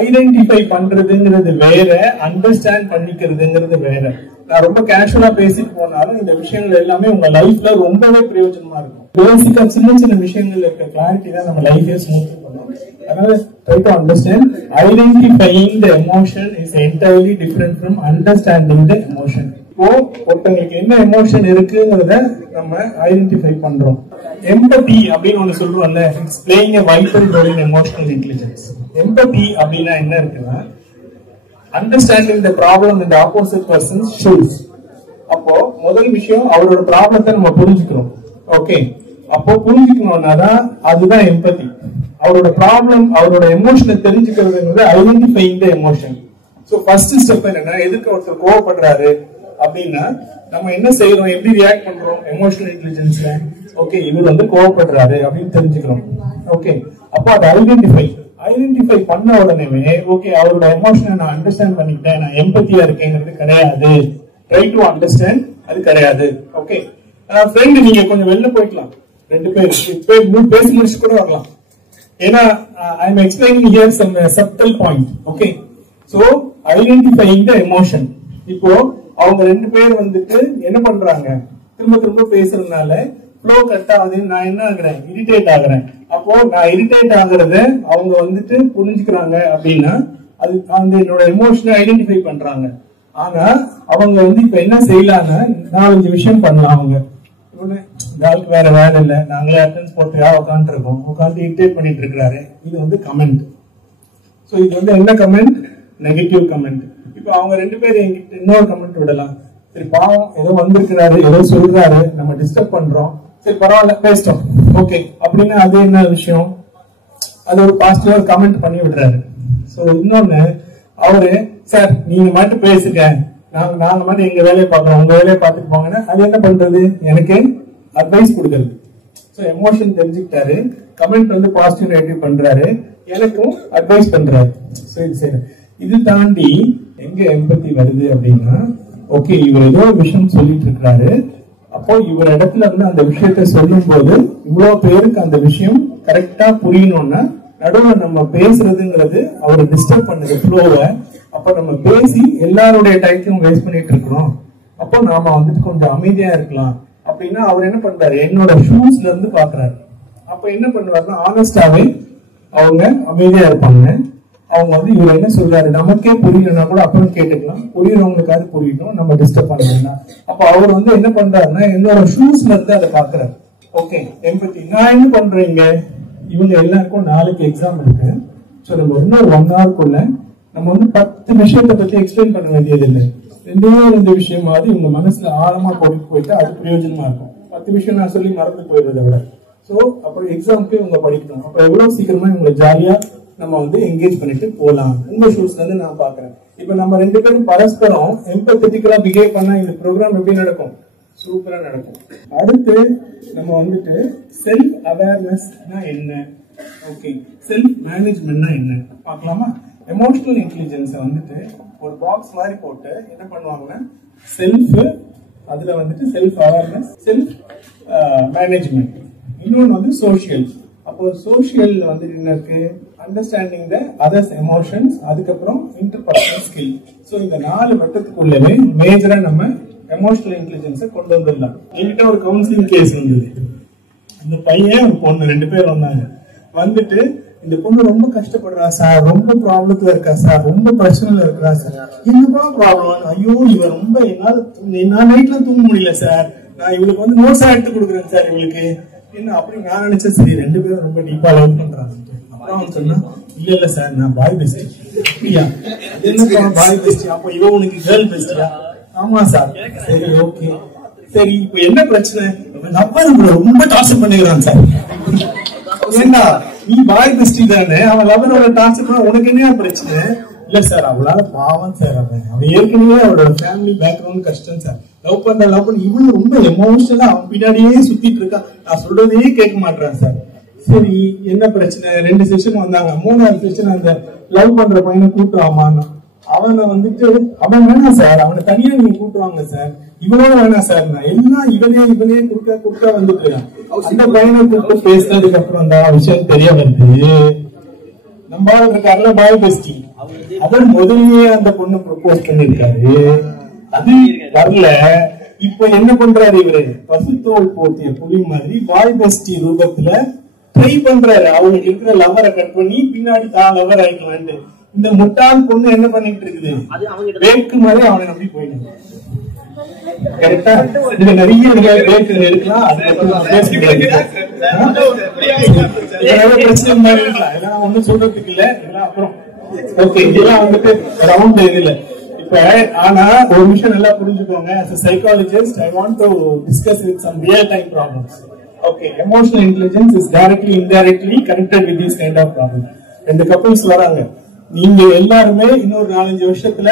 ஐடென்டிஃபை பண்றதுங்கிறது வேற, அண்டர்ஸ்டாண்ட் பண்ணிக்கிறதுங்கிறது வேற. நான் ரொம்ப கேஷுவலா பேசிட்டு போனாலும் இந்த விஷயங்கள் எல்லாமே உங்க லைஃப்ல ரொம்பவே பிரயோஜனமா இருக்கும். பேசிக்கா சின்ன சின்ன விஷயங்கள்ல இருக்க கிளாரிட்டி தான் நம்ம லைஃபே ஸ்மூத் பண்ணும். அதனால try to understand. Identifying the emotion is entirely different from understanding the emotion. இப்போ ஒருத்தங்களுக்கு என்ன எமோஷன் இருக்குங்கிறத நம்ம ஐடென்டிஃபை பண்றோம். எம்பதி அப்படின்னு ஒண்ணு சொல்றோம்ல, it's playing a vital role in emotional intelligence. Empathy அப்படின்னா என்ன இருக்குன்னா understanding the problem in the opposite person's shoes. அப்போ முதல் விஷயம் அவரோட ப்ராப்ளத்தை நம்ம புரிஞ்சுக்கிறோம். ஓகே, அப்போ புரிஞ்சுக்கணும்னா தான் அதுதான் எம்பதி. அவரோட ப்ராப்ளம், அவரோட எமோஷனை தெரிஞ்சுக்கிறது identifying the emotion. So first step என்னன்னா, எதுக்கு ஒருத்தர் கோவப்படுறாரு அப்படின்னா நம்ம என்ன செய்யறோம், எப்படி ரியாக்ட் பண்றோம் எமோஷனல் இன்டெலிஜென்ஸ்ல. ஓகே, இவர் வந்து கோவப்படுறாரு அப்படின்னு தெரிஞ்சுக்கிறோம். ஓகே, அப்போ அதை ஐடென்டிஃபை பண்ண உடனே ஓகே அவரோட எமோஷனை நான் அண்டர்ஸ்டாண்ட் பண்ணிக்கிட்டேன், நான் எம்பத்தியா இருக்கேங்கிறது கிடையாது, ட்ரை டு அண்டர்ஸ்டாண்ட் அது கிடையாது. ஓகே ஃப்ரெண்ட், நீங்க கொஞ்சம் வெளில போய்க்கலாம், 2 பேர் பேசி முடிச்சு கூட வரலாம். ஏன்னா I am explaining here some subtle point. Okay, so identifying the emotion. இப்போ அவங்க 2 பேர் வந்துட்டு என்ன பண்றாங்க, திரும்ப பேசுறதுனால ஃப்ளோ கட் ஆகுதுன்னு நான் என்ன ஆகுறேன், இரிட்டேட் ஆகுறேன். அப்போ நான் இரிட்டேட் ஆகுறத அவங்க வந்துட்டு புரிஞ்சுக்கிறாங்க அப்படின்னா அது அந்த என்னோட எமோஷனை ஐடென்டிஃபை பண்றாங்க. ஆனா அவங்க வந்து இப்ப என்ன செய்யலாம்னா 4-5 விஷயம் பண்ணலாம். அவங்க வேற வேலை இல்ல, நாங்களே அட்டென்ஸ் போட்டு உட்காந்து இருக்கோம், உட்காந்து இரிட்டேட் பண்ணிட்டு இருக்கிறாரு, இது வந்து கமெண்ட். சோ இது வந்து என்ன கமெண்ட், நெகட்டிவ் கமெண்ட். இப்ப அவங்க 2 பேரும் என்கிட்ட இன்னொரு கமெண்ட் விடலாம், சரி பாவம் ஏதோ வந்திருக்கிறாரு, ஏதோ சொல்றாரு, நம்ம டிஸ்டர்ப் பண்றோம், சரி பரவாயில்ல பேசிட்டோம் ஓகே அப்படின்னு. அது என்ன விஷயம், அது ஒரு பாசிட்டிவா கமெண்ட் பண்ணி விடுறாரு. சோ இன்னொன்னு, அவரு சார் நீங்க மட்டும் பேசுங்க, நாங்க மட்டும் எங்க வேலையை பார்க்கறோம், உங்க வேலையை பார்த்துட்டு போங்கன்னா அது என்ன பண்றது, எனக்கு அட்வைஸ் கொடுக்கறது. சோ எமோஷன் தெரிஞ்சுக்கிட்டாரு, கமெண்ட் வந்து பாசிட்டிவ் நெகட்டிவ் பண்றாரு, எனக்கும் அட்வைஸ் பண்றாரு. சரி சரி, இது தாண்டி எங்க எம்பத்தி வருது அப்படின்னா, ஓகே இவர் ஏதோ விஷயம் சொல்லிட்டு இருக்காரு, அப்போ இவர் இடத்துல இருந்து அந்த விஷயத்த சொல்லும் போது இவ்வளவு பேருக்கு அந்த விஷயம் கரெக்டா புரியணும்னா நடுவில் நம்ம பேசுறதுங்கிறது அவரை டிஸ்டர்ப் பண்ணுது ஃப்ளோவை. அப்ப நம்ம பேசி எல்லாருடைய டைத்தையும் வேஸ்ட் பண்ணிட்டு இருக்கிறோம். அப்போ நாம வந்துட்டு கொஞ்சம் அமைதியா இருக்கலாம் அப்படின்னா அவர் என்ன பண்றாரு, என்னோட ஷூஸ்ல இருந்து பாக்குறாரு. அப்ப என்ன பண்ணுவாருன்னா ஆனஸ்டாவே அவங்க அமைதியா இருப்பாங்க. அவங்க வந்து இவர் என்ன சொல்றாரு நமக்கே புரியலன்னா கூட அப்புறம் கேட்டுக்கலாம், புரியறவங்களுக்காவது புரியணும், நம்ம டிஸ்டர்ப் பண்ணலாம். அப்ப அவர் வந்து என்ன பண்றாருன்னா என்னோட ஷூஸ்ல இருந்து அதை பாக்குறாரு. ஓகே எம்பத்தி. நான் என்ன பண்றீங்க, இவங்க எல்லாருக்கும் நாளைக்கு எக்ஸாம் இருக்கு. சோ நம்ம இன்னொரு 1 ஹவர்க்குள்ள நம்ம வந்து 10 விஷயத்தை பத்தி எக்ஸ்பிளைன் பண்ண வேண்டியது இல்லை. 2 விஷயமாவது இவங்க மனசுல ஆழமா போயிட்டு அது பிரயோஜனமா இருக்கும். 10 விஷயம் நான் சொல்லி மறந்து போயிடுறதை விட. சோ அப்புறம் எக்ஸாமுக்கு இவங்க படிக்கணும். அப்ப எவ்வளவு சீக்கிரமா இவங்க ஜாலியா நம்ம வந்து என்கேஜ் பண்ணிட்டு போலாம். உங்க ஷூஸ்ல இருந்து நான் பாக்குறேன். இப்ப நம்ம 2 பேரும் பரஸ்பரம் எம்பத்தட்டிக்கலா பிஹேவ் பண்ணா இந்த ப்ரோக்ராம் எப்படி நடக்கும், சூப்பரா நடக்கும். அடுத்து நம்ம வந்துட்டு செல்ஃப் அவேர்னஸ்னா என்ன, ஓகே செல்ஃப் மேனேஜ்மெண்ட்னா என்ன பார்க்கலாமா. எமோஷனல் இன்டெலிஜென்ஸை வந்துட்டு ஒரு பாக்ஸ் மாதிரி போட்டு என்ன பண்ணுவாங்கன்னா செல்ஃப், அதுல வந்துட்டு செல்ஃப் அவேர்னஸ், செல்ஃப் மேனேஜ்மெண்ட், இன்னொன்னு வந்து சோஷியல். அப்போ சோஷியல்ல வந்து என்ன இருக்கு, அண்டர்ஸ்டாண்டிங் த அதர்ஸ் எமோஷன்ஸ், அதுக்கப்புறம் இன்டர்பர்சனல் ஸ்கில். சோ இந்த 4 வட்டத்துக்குள்ளவே மேஜரா நம்ம எமோஷனல் இன்டெலிஜென்ஸை கொண்டு வந்துடலாம். என்கிட்ட ஒரு கவுன்சிலிங் கேஸ் வந்தது. இந்த பையன் ஒரு பொண்ணு 2 பேர் வந்தாங்க. வந்துட்டு இந்த பொண்ணு ரொம்ப கஷ்டப்படுறா சார், ரொம்ப ப்ராப்ளத்துல இருக்கா சார், ரொம்ப பிரச்சனைல இருக்கா சார். என்னப்பா ப்ராப்ளம், ஐயோ இவ ரொம்ப என்னால நைட்ல தூங்க முடியல சார், நான் இவளுக்கு வந்து நோட்ஸ் எடுத்து கொடுக்குறேன் சார் இவளுக்கு என்ன அப்படி நான் நினைச்சேன். சரி 2 பேரும் ரொம்ப டீப்பா லவ் பண்றாங்க. அப்புறம் சொன்னா இல்ல சார் நான் பாய் பெஸ்ட். அப்படியா, என்ன பாய் பெஸ்ட், அப்ப இவ உனக்கு கேர்ள் பெஸ்டியா? ஆமா சார். சரி ஓகே, சரி இப்ப என்ன பிரச்சனை, அப்பா நம்மள ரொம்ப டார்ச்சர் பண்ணிக்கிறான் சார். ஏண்டா நீ பாய் பெஸ்டி தானே, அவன் லவரோட டார்ச்சர் பண்ண உனக்கு என்ன பிரச்சனை? இல்ல சார் அவளால பாவம் சார், அவன் ஏற்கனவே அவரோட ஃபேமிலி பேக்ரவுண்ட் கஷ்டம் சார், லவ் பண்ண இவனு ரொம்ப எமோஷனலா அவன் பின்னாடியே சுத்திட்டு இருக்கா, நான் சொல்றதையே கேட்க மாட்டான் சார். சரி என்ன பிரச்சனை, 2 செஷன் வந்தாங்க. 3ஆவது செஷன் அந்த லவ் பண்ற பையனை கூட்டுவாமான்னு, அவனை வந்துட்டு அவன் வேணாம் சார், அவனை தனியா நீங்க கூட்டுவாங்க சார், இவனோட வேணாம் சார், எல்லாம் இவனே குறுக்க வந்துட்டு அந்த பையனை கூப்பிட்டு பேசினதுக்கு அப்புறம் தான் விஷயம் தெரிய வருது. நம்ம இருக்காருல பாய் பெஸ்டி, அதான் முதல்லயே அந்த பொண்ணு ப்ரொபோஸ் பண்ணிருக்காரு, அது வரல. இப்ப என்ன பண்றாரு இவரு, பசுத்தோல் போத்திய புலி மாதிரி பாய் பெஸ்டி ரூபத்துல ட்ரை பண்றாரு. அவனுக்கு இருக்கிற லவரை கட் பண்ணி பின்னாடி தான் லவர் ஆயிக்கலான்ட்டு. இந்த முட்டாள் பொண்ணு என்ன பண்ணிட்டு இருக்குது, வேக்கு மாதிரி அவனை நம்பி போயிட்டு கரெக்டா. இதுல நிறைய வேக்கு இருக்கலாம், பிரச்சனை மாதிரி இருக்கலாம், இதெல்லாம் ஒண்ணும் சொல்றதுக்கு இல்ல. இதெல்லாம் அப்புறம் ஓகே, இதெல்லாம் வந்துட்டு ரவுண்ட் இதுல. இப்ப ஆனா ஒரு விஷயம் நல்லா புரிஞ்சுக்கோங்க. as a psychologist I want to discuss with some real time problems. Okay, emotional intelligence is directly indirectly connected with these kind of problems. 2 couples வராங்க, நீங்க எல்லாருமே இன்னொரு 4-5 வருஷத்துல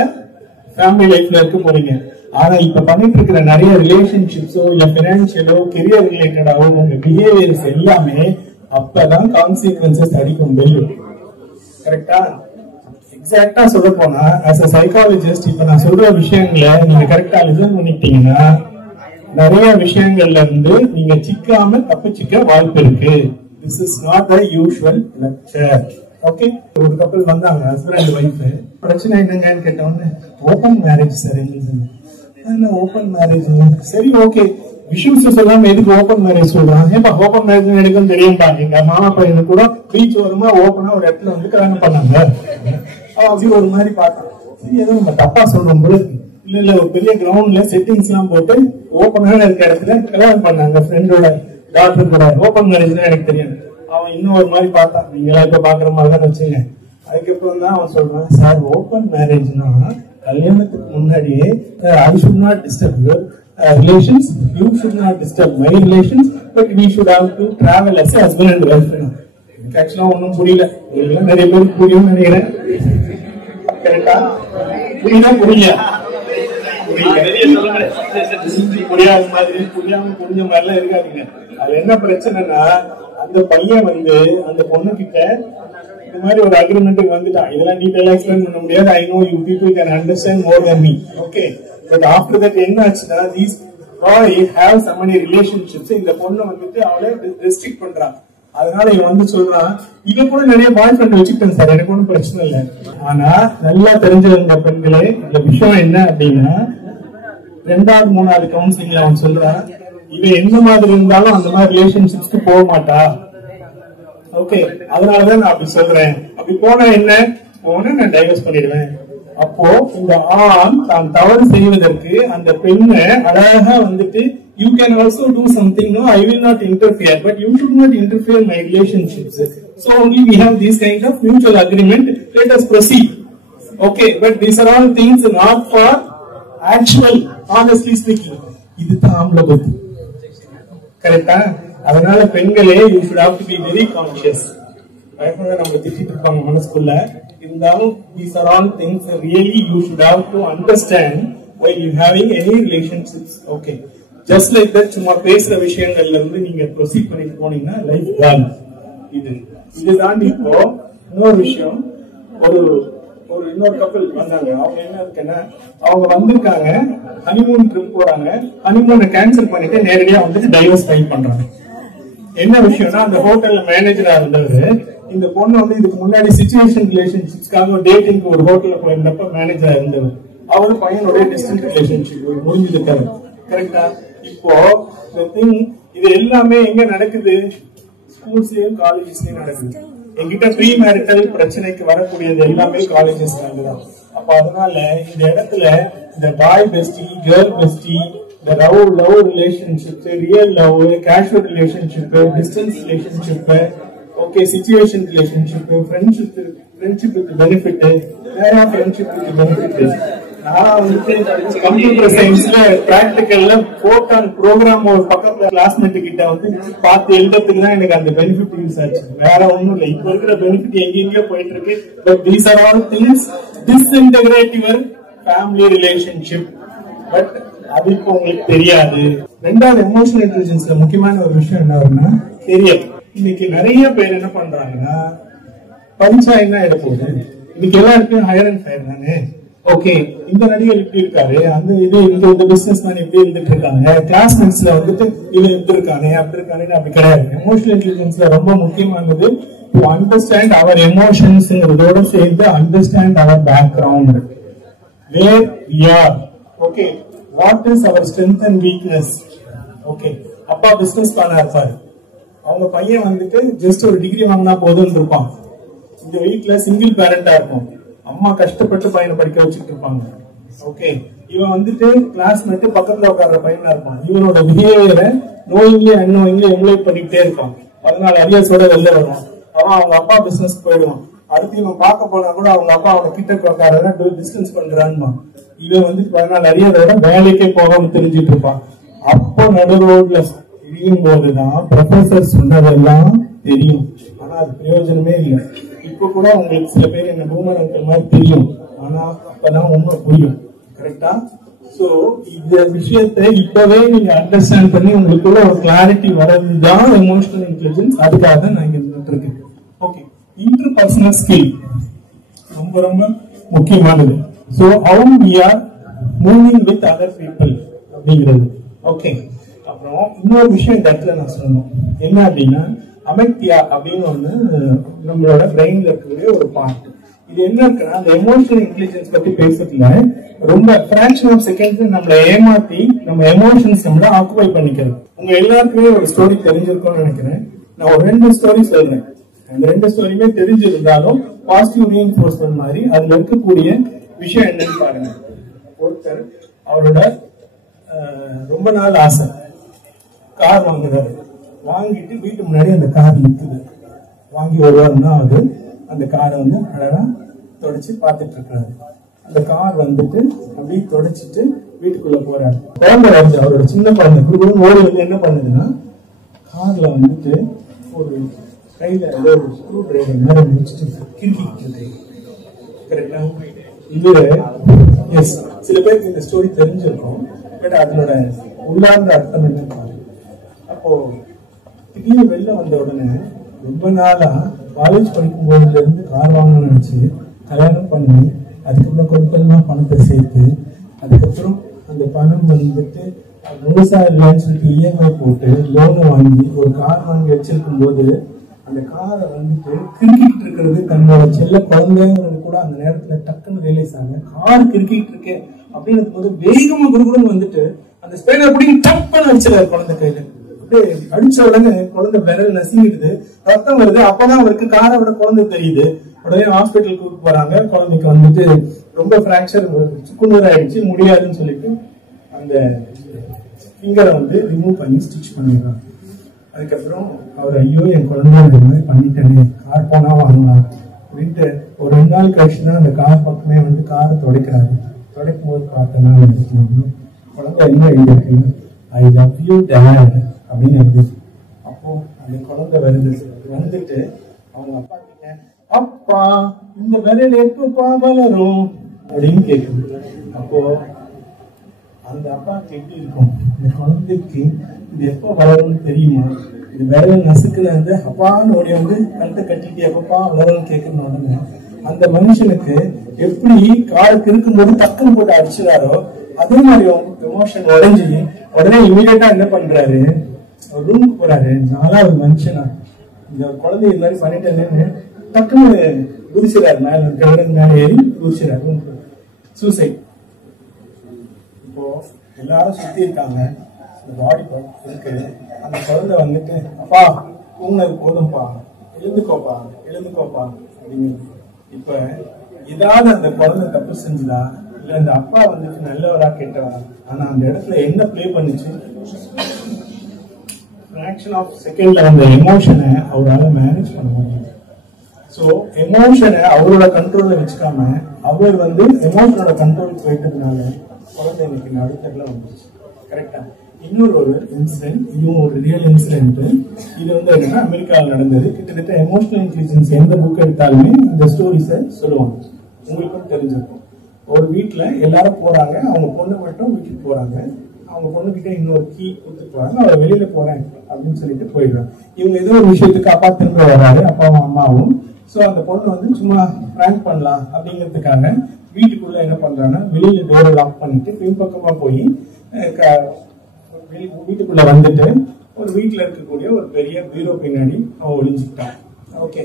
ஃபேமிலி லைஃப்ல இருக்க போறீங்க. ஆனா இப்ப பண்ணிட்டு இருக்கிற நிறைய ரிலேஷன்ஷிப்ஸோ இல்ல பினான்சியலோ கெரியர் ரிலேட்டடாவோ உங்க பிஹேவியர்ஸ் எல்லாமே அப்பதான் கான்சிக்வன்சஸ் அடிக்கும் வெல்லும். கரெக்டா? எக்ஸாக்டா சொல்ல போனா ஆஸ் அ சைக்காலஜிஸ்ட் இப்ப நான் சொல்ற விஷயங்களை நீங்க கரெக்டா லிசன் பண்ணிட்டீங்கன்னா நிறைய விஷயங்கள்ல இருந்து நீங்க சிக்காம தப்பிச்சிக்க வாய்ப்பு இருக்கு. This is not the usual lecture. Okay, ஒரு கப்பல் வந்தாங்க, ஹஸ்பண்ட் அண்ட் ஒய்ஃப். பிரச்சனை என்னங்கன்னு கேட்டவொன்னு ஓபன் மேரேஜ் சார் எங்களுக்கு. ஓபன் மேரேஜ் சரி, ஓகே, விஷயம்ஸ் சொல்லாம எதுக்கு ஓபன் மேரேஜ் சொல்றான்? ஏப்பா ஓபன் மேரேஜ் எனக்கும் தெரியும்பா. எங்க மாமா பையனு கூட பீச் ஓரமா ஓப்பனா ஒரு இடத்துல வந்து கல்யாணம் பண்ணாங்க. அப்படி ஒரு மாதிரி பார்த்தான். சரி, ஏதோ நம்ம தப்பா சொல்றோம் போல. இல்ல ஒரு பெரிய கிரவுண்ட்ல செட்டிங்ஸ் எல்லாம் போட்டு ஓப்பனான இருக்க இடத்துல கல்யாணம் பண்ணாங்க ஃப்ரெண்டோட டாக்டர் கூட. ஓப்பன் மேரேஜ் எனக்கு தெரியும். அவன் இன்னும் ஒரு மாதிரி பார்த்தான். நீங்களா இப்ப பாக்குற மாதிரி தான் வச்சுங்க. அதுக்கப்புறம் தான் அவன் சொல்றான், சார் ஓப்பன் மேரேஜ்னா கல்யாணத்துக்கு முன்னாடியே I should not disturb your relations, you should not disturb my relations, but we should have to travel as a husband and wife. ஆக்சுவலா ஒன்னும் புரியல. நிறைய பேருக்கு புரியும் நினைக்கிறேன். கரெக்டா? புரியுதா? புரியல புரியாத மாதிரி புரியாம புரிஞ்ச மாதிரி எல்லாம் இருக்காதீங்க. அது என்ன பிரச்சனைனா அந்த பையன் வந்து அந்த பொண்ணு கிட்ட இந்த மாதிரி ஒரு அக்ரிமெண்ட்டுக்கு வந்துட்டான். இதெல்லாம் டீடைலா எக்ஸ்பிளைன் பண்ண முடியாது. I know you people can understand more than me. Okay. But after that என்ன ஆச்சுன்னா these boy have so many relationships. இந்த பொண்ணு வந்துட்டு அவளை ரெஸ்ட்ரிக்ட் பண்றான். அதனால இவன் வந்து சொல்றான், இவன் கூட நிறைய பாய் ஃப்ரெண்ட் வச்சுக்கிட்டேன் சார், எனக்கு ஒன்றும் பிரச்சனை இல்லை. ஆனா நல்லா தெரிஞ்சவங்க பெண்களே, இந்த விஷயம் என்ன அப்படின்னா 2வது 3வது கவுன்சிலிங்ல அவன் சொல்றான், இவன் எந்த மாதிரி இருந்தாலும் அந்த மாதிரி ரிலேஷன்ஷிப்ஸ்க்கு போக மாட்டா. ஓகே, அதனாலதான் நான் அப்படி சொல்றேன். அப்படி போனா என்ன, போனா நான் டைவர்ஸ் பண்ணிடுவேன். அப்போ இந்த ஆண் தான் தவறு செய்வதற்கு அந்த பெண்ணை அழகா வந்துட்டு you can also do something, no, I will not interfere, but you should not interfere my relationships. So only we have this kind of mutual agreement, let us proceed. Okay, but these are all things not for actual, honestly speaking. இது தாம்ல புத்தி. கரெக்டா? அதனால பெண்களே, you should have to be very conscious. பயப்பட நம்ம திட்டிட்டு இருப்பாங்க மனசுக்குள்ள. இருந்தாலும் these are all things really you should have to understand while you having any relationships. Okay, just like that சும்மா பேசுற விஷயங்கள்ல இருந்து நீங்க ப்ரொசீட் பண்ணிட்டு போனீங்கன்னா லைஃப் தான். இதுதான் இப்போ இன்னொரு விஷயம். ஒரு இன்னொரு கப்பல் வந்தாங்க. அவங்க என்ன இருக்குன்னா, அவங்க வந்திருக்காங்க, ஹனிமூன் ட்ரிப் போறாங்க. ஹனிமூனை கேன்சல் பண்ணிட்டு நேரடியா வந்துட்டு டைவர்ஸ் ஃபைல் பண்றாங்க. என்ன விஷயம்னா, அந்த ஹோட்டல்ல மேனேஜரா இருந்தவர் இந்த பொண்ணு வந்து இதுக்கு முன்னாடி சிச்சுவேஷன் ரிலேஷன்ஷிப்ஸ்க்காக டேட்டிங் ஒரு ஹோட்டல்ல போயிருந்தப்ப மேனேஜரா இருந்தவர். அவரு பையனுடைய டிஸ்டன்ட் ரிலேஷன்ஷிப் முடிஞ்சிருக்காரு. கரெக்டா? இப்போ இது எல்லாமே எங்க நடக்குது? ஸ்கூல்ஸ்லயும் காலேஜஸ்லயும் நடக்குது. என்கிட்ட ப்ரீ மேரிட்டல் பிரச்சனைக்கு வரக்கூடியது எல்லாமே காலேஜஸ் தான். அப்ப அதனால இந்த இடத்துல இந்த பாய் பெஸ்டி, கேர்ள் பெஸ்டி, இந்த love relationship, real love, casual relationship, distance relationship, okay, situation relationship, friendship with benefit, வேற ஃப்ரெண்ட்ஷிப் வித் பெனிஃபிட். நான் வந்துட்டு கம்ப்யூட்டர் சயின்ஸ்ல பிராக்டிகல்ல போட்டான் ப்ரோக்ராம் ஒரு பக்கத்துல கிளாஸ்மேட் கிட்ட வந்து பார்த்து எழுதுறதுக்கு தான் எனக்கு அந்த பெனிஃபிட் யூஸ் ஆச்சு. வேற ஒண்ணும் இல்லை. இப்ப இருக்கிற பெனிஃபிட் எங்கெங்கயோ போயிட்டு இருக்கு. But these are all things disintegrate your family relationship. But அது இப்போ உங்களுக்கு தெரியாது. 2வது எமோஷனல் இன்டெலிஜென்ஸ்ல முக்கியமான ஒரு விஷயம் என்ன வரும்னா கெரியர். இன்னைக்கு நிறைய பேர் என்ன பண்றாங்கன்னா, படிச்சா என்ன எடுப்போகுது, இன்னைக்கு எல்லாருக்கும் ஹையர் அண்ட் ஃபயர் தானே. ஓகே, இந்த நடிகர் இப்படி இருக்காரு, அந்த இந்த பிசினஸ் மேன் இப்படி இருந்துட்டு இருக்காங்க, கிளாஸ்மேட்ஸ்ல வந்துட்டு இவன் இப்படி இருக்கானே அப்படி இருக்கானே. அப்படி கிடையாது. எமோஷனல் இன்டெலிஜென்ஸ்ல ரொம்ப முக்கியமானது டு அண்டர்ஸ்டாண்ட் அவர் எமோஷன்ஸ், சேர்ந்து understand our background, where we are. Okay, what is our strength and weakness. Okay, அப்பா பிசினஸ் மேனா இருப்பாரு, அவங்க பையன் வந்துட்டு ஜஸ்ட் ஒரு டிகிரி வாங்கினா போதும் இருப்பான். இந்த வீட்டுல சிங்கிள் பேரண்டா இருக்கும், அம்மா கஷ்டப்பட்டு பையனை படிக்க வச்சுட்டு இருப்பாங்க. ஓகே, இவன் வந்துட்டு கிளாஸ்மேட் பக்கத்துல உட்கார்ற பையனா இருப்பான். இவனோட பிஹேவியரை நோயிங்லயே அன்னோயிங்லயே எமுலேட் பண்ணிக்கிட்டே இருப்பான். 14 அரியர்ஸோட வெளில வருவான். அவன் அவங்க அப்பா பிசினஸ் போயிடுவான். அடுத்து இவன் பார்க்க போனா கூட அவங்க அப்பா அவனை கிட்ட உட்கார டிஸ்டன்ஸ் பண்றான்னு. இவன் வந்து 14 அரியரோட வேலைக்கே போகாம தெரிஞ்சிட்டு இருப்பான். அப்போ நடு ரோட்ல இடியும் போதுதான் ப்ரொஃபசர் சொன்னதெல்லாம் தெரியும். ஆனா அது பிரயோஜனமே இல்லை. இப்ப இப்ப கூட உங்களுக்கு சில பேர் என்ன பூமன் அங்கிள் மாதிரி தெரியும், ஆனா அப்பதான் உண்மை புரியும். கரெக்டா? சோ இந்த விஷயத்தை இப்பவே நீங்க அண்டர்ஸ்டாண்ட் பண்ணி உங்களுக்குள்ள ஒரு கிளாரிட்டி வரதுதான் எமோஷனல் இன்டெலிஜென்ஸ். அதுக்காக தான் நான் இங்க இருந்துட்டு இருக்கேன். ஓகே, இன்டர்பர்சனல் ஸ்கில் ரொம்ப ரொம்ப முக்கியமானது. So how we are moving with other people அப்படிங்கிறது. ஓகே, அப்புறம் இன்னொரு விஷயம் இந்த இடத்துல நான் சொல்லணும். என்ன அப்படின்னா, அமெக்டியா அப்படின்னு ஒண்ணு நம்மளோட பிரெயின்ல இருக்கக்கூடிய ஒரு பார்ட். இது என்ன இருக்குன்னா, அந்த எமோஷனல் இன்டெலிஜென்ஸ் பத்தி பேசுறதுல ரொம்ப ஃபிராக்ஷன் ஆஃப் செகண்ட்ஸ் நம்மள ஏமாத்தி நம்ம எமோஷன்ஸ் நம்மள ஆக்குபை பண்ணிக்கிறது. உங்க எல்லாருக்குமே ஒரு ஸ்டோரி தெரிஞ்சிருக்கும்னு நினைக்கிறேன். நான் ஒரு 2 ஸ்டோரி சொல்றேன். அந்த 2 ஸ்டோரியுமே தெரிஞ்சிருந்தாலும் பாசிட்டிவ் ரீஇன்ஃபோர்ஸ்மென்ட் மாதிரி அதுல இருக்கக்கூடிய விஷயம் என்னன்னு பாருங்க. ஒருத்தர் அவரோட ரொம்ப நாள் ஆசை கார் வாங்குறாரு. வாங்கிட்டு வீட்டு முன்னாடி அந்த கார் நிற்குது. வாங்கி ஒரு வாரம் தான் ஆகுது. அந்த காரை வந்து அழகா தொடச்சு பார்த்துட்டு இருக்காரு. அந்த கார் வந்துட்டு அப்படியே தொடச்சிட்டு வீட்டுக்குள்ள போறாரு. குழந்தை வருது, அவரோட சின்ன குழந்தை குடும்பம் ஓடி வந்து என்ன பண்ணுதுன்னா, கார்ல வந்துட்டு ஒரு கையில ஏதோ ஒரு ஸ்க்ரூ டிரைவர் மேல முடிச்சுட்டு கிறுக்கிட்டு இருக்கு. கரெக்டா? இது எஸ், சில பேருக்கு இந்த ஸ்டோரி தெரிஞ்சிருக்கும். பட் அதனோட உள்ளார்ந்த அர்த்தம் என்னன்னு பாருங்க. அப்போ திடீர்னு வெளில வந்த உடனே ரொம்ப நாளா காலேஜ் படிக்கும் போதுல இருந்து கார் வாங்கணும்னு நினைச்சு கல்யாணம் பண்ணி அதுக்கப்புறம் கொஞ்சமா பணத்தை சேர்த்து அதுக்கப்புறம் அந்த பணம் வந்துட்டு முழுசா இல்லைன்னு சொல்லிட்டு இஎம்ஐ போட்டு லோனை வாங்கி ஒரு கார் வாங்கி வச்சிருக்கும் போது அந்த காரை வந்துட்டு கிறுக்கிட்டு இருக்கிறது தன்னோட செல்ல குழந்தைங்கிறது கூட அந்த நேரத்துல டக்குன்னு ரியலைஸ் ஆகுங்க. கார் கிறுக்கிட்டு இருக்கேன் அப்படின்னு போது வேகமா குடுகுடுன்னு வந்துட்டு அந்த ஸ்பேனர் பிடிங்கி டப்புன்னு அடிச்சிடாரு குழந்தை கையில. அப்படியே அடிச்ச உடனே குழந்தை விரல் நசுங்கிடுது, ரத்தம் வருது. அப்பதான் அவருக்கு காரை விட குழந்தை தெரியுது. உடனே ஹாஸ்பிட்டல் கூப்பிட்டு போறாங்க. குழந்தைக்கு வந்துட்டு ரொம்ப பிராக்சர் சுக்குநூறு ஆயிடுச்சு, முடியாதுன்னு சொல்லிட்டு அந்த ஃபிங்கரை வந்து ரிமூவ் பண்ணி ஸ்டிச் பண்ணிடுறாங்க. அதுக்கப்புறம் அவர் ஐயோ என் குழந்தை இந்த மாதிரி பண்ணிட்டேனே, கார் போனா வாங்கலாம் அப்படின்ட்டு ஒரு 2 நாள் கழிச்சு தான் அந்த கார் பக்கமே வந்து காரை துடைக்கிறாரு. துடைக்கும் போது பார்த்தேன்னா குழந்தை என்ன எழுதிருக்கு, ஐ லவ் யூ டேட் அப்படின்னு எழுதிருக்கு. அப்போ அந்த குழந்தை வந்துட்டு அவங்க அப்பா கிட்ட, அப்பா இந்த விரல் எப்பப்பா வளரும் அப்படின்னு கேக்குது. அப்போ அந்த அப்பாவுக்கு எப்படி இருக்கும், இந்த குழந்தைக்கு இது எப்ப வளரும்னு தெரியுமா? இது விரல் நசுக்குல இருந்து அப்பான்னு ஓடி வந்து கழுத்தை கட்டிட்டு எப்பப்பா வளரும்னு கேட்கணும். உடனே அந்த மனுஷனுக்கு எப்படி காலுக்கு இருக்கும்போது டக்குன்னு போட்டு அடிச்சுறாரோ அதே மாதிரி எமோஷன் உடஞ்சி உடனே இமீடியட்டா என்ன பண்றாரு, ரூமுக்கு போறாரு. 4வது மனுஷனா இந்த குழந்தை இது மாதிரி பண்ணிட்டேன்னு டக்குன்னு குதிச்சுறாரு. மேல ஏறி குதிச்சுறாரு. சூசைட். இப்போ எல்லாரும் சுத்தி இருக்காங்க, பாடி இருக்கு. அந்த குழந்தை வந்துட்டு அப்பா தூங்கினது போதும்பா, எழுந்துக்கோப்பா எழுந்துக்கோப்பா அப்படின்னு. இப்ப ஏதாவது அந்த குழந்தை தப்பு செஞ்சுதா இல்ல அந்த அப்பா வந்துட்டு நல்லவரா கேட்டவரா? ஆனா அந்த இடத்துல என்ன பிளே பண்ணுச்சு, ஃபிராக்ஷன் ஆஃப் செகண்ட்ல அந்த எமோஷனை அவரால் மேனேஜ் பண்ண முடியும். சோ எமோஷனை அவரோட கண்ட்ரோல்ல வச்சுக்காம அவர் வந்து எமோஷனோட கண்ட்ரோல் போயிட்டதுனால குழந்தை இன்னைக்கு நடுத்தரல வந்துச்சு. கரெக்டா? இன்னொரு இன்சிடென்ட், இதுவும் ஒரு ரியல் இன்சிடென்ட். இது வந்து என்னன்னா அமெரிக்காவில் நடந்தது. கிட்டத்தட்ட எமோஷனல் இன்டெலிஜென்ஸ் எந்த புக் எடுத்தாலுமே இந்த ஸ்டோரிஸை சொல்லுவாங்க. உங்களுக்கும் தெரிஞ்சிருக்கும். ஒரு வீட்டுல எல்லாரும் போறாங்க, அவங்க பொண்ணு மட்டும் வீட்டுக்கு போறாங்க. அவங்க பொண்ணு கிட்ட இன்னொரு கீ கொடுத்துட்டு போறாங்க. அவ வெளியில போறேன் அப்படின்னு சொல்லிட்டு போயிடுறாங்க. இவங்க ஏதோ ஒரு விஷயத்துக்கு அப்பா திரும்ப வராரு, அப்பாவும் அம்மாவும். சோ அந்த பொண்ணு வந்து சும்மா பிராங்க் பண்ணலாம் அப்படிங்கிறதுக்காக வீட்டுக்குள்ள என்ன பண்றாங்கன்னா வெளியில டோரை லாக் பண்ணிட்டு பின்பக்கமா போய் வீட்டுக்குள்ள வந்துட்டு ஒரு வீட்டுல இருக்கக்கூடிய ஒரு பெரிய பீரோ பின்னாடி அவன் ஒளிஞ்சுக்கிட்டான். ஓகே,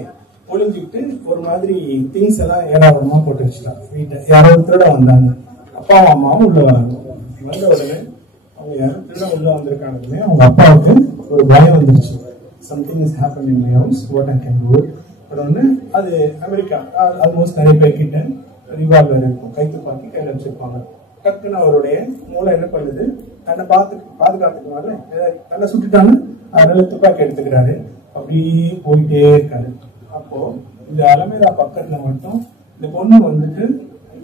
ஒளிஞ்சுக்கிட்டு ஒரு மாதிரி திங்ஸ் எல்லாம் ஏடாவரமா போட்டு வச்சுட்டான். வீட்டை யாரோ திருட வந்தாங்க. அப்பாவும் அம்மாவும் உள்ள வராங்க. வந்த உடனே அவங்க யாரும் திருட உள்ள வந்திருக்காங்க. அவங்க அப்பாவுக்கு ஒரு பயம் வந்துருச்சு. Something is happen in my house, what I can do. உடனே அது அமெரிக்கா, ஆல்மோஸ்ட் நிறைய பேர் கிட்ட ரிவால்வர் இருக்கும், கைத்துப்பாக்கி கையில வச்சிருப்பாங்க. டக்குன்னு அவருடைய மூளை என்ன பண்ணுது, தன்னை பாதுகாத்துக்குவாங்க, தன்னை சுட்டுட்டான்னு அதனால துப்பாக்கி எடுத்துக்கிறாரு. அப்படியே போயிட்டே இருக்காரு. அப்போ இந்த அலமேரா பக்கத்துல மட்டும் இந்த பொண்ணு வந்துட்டு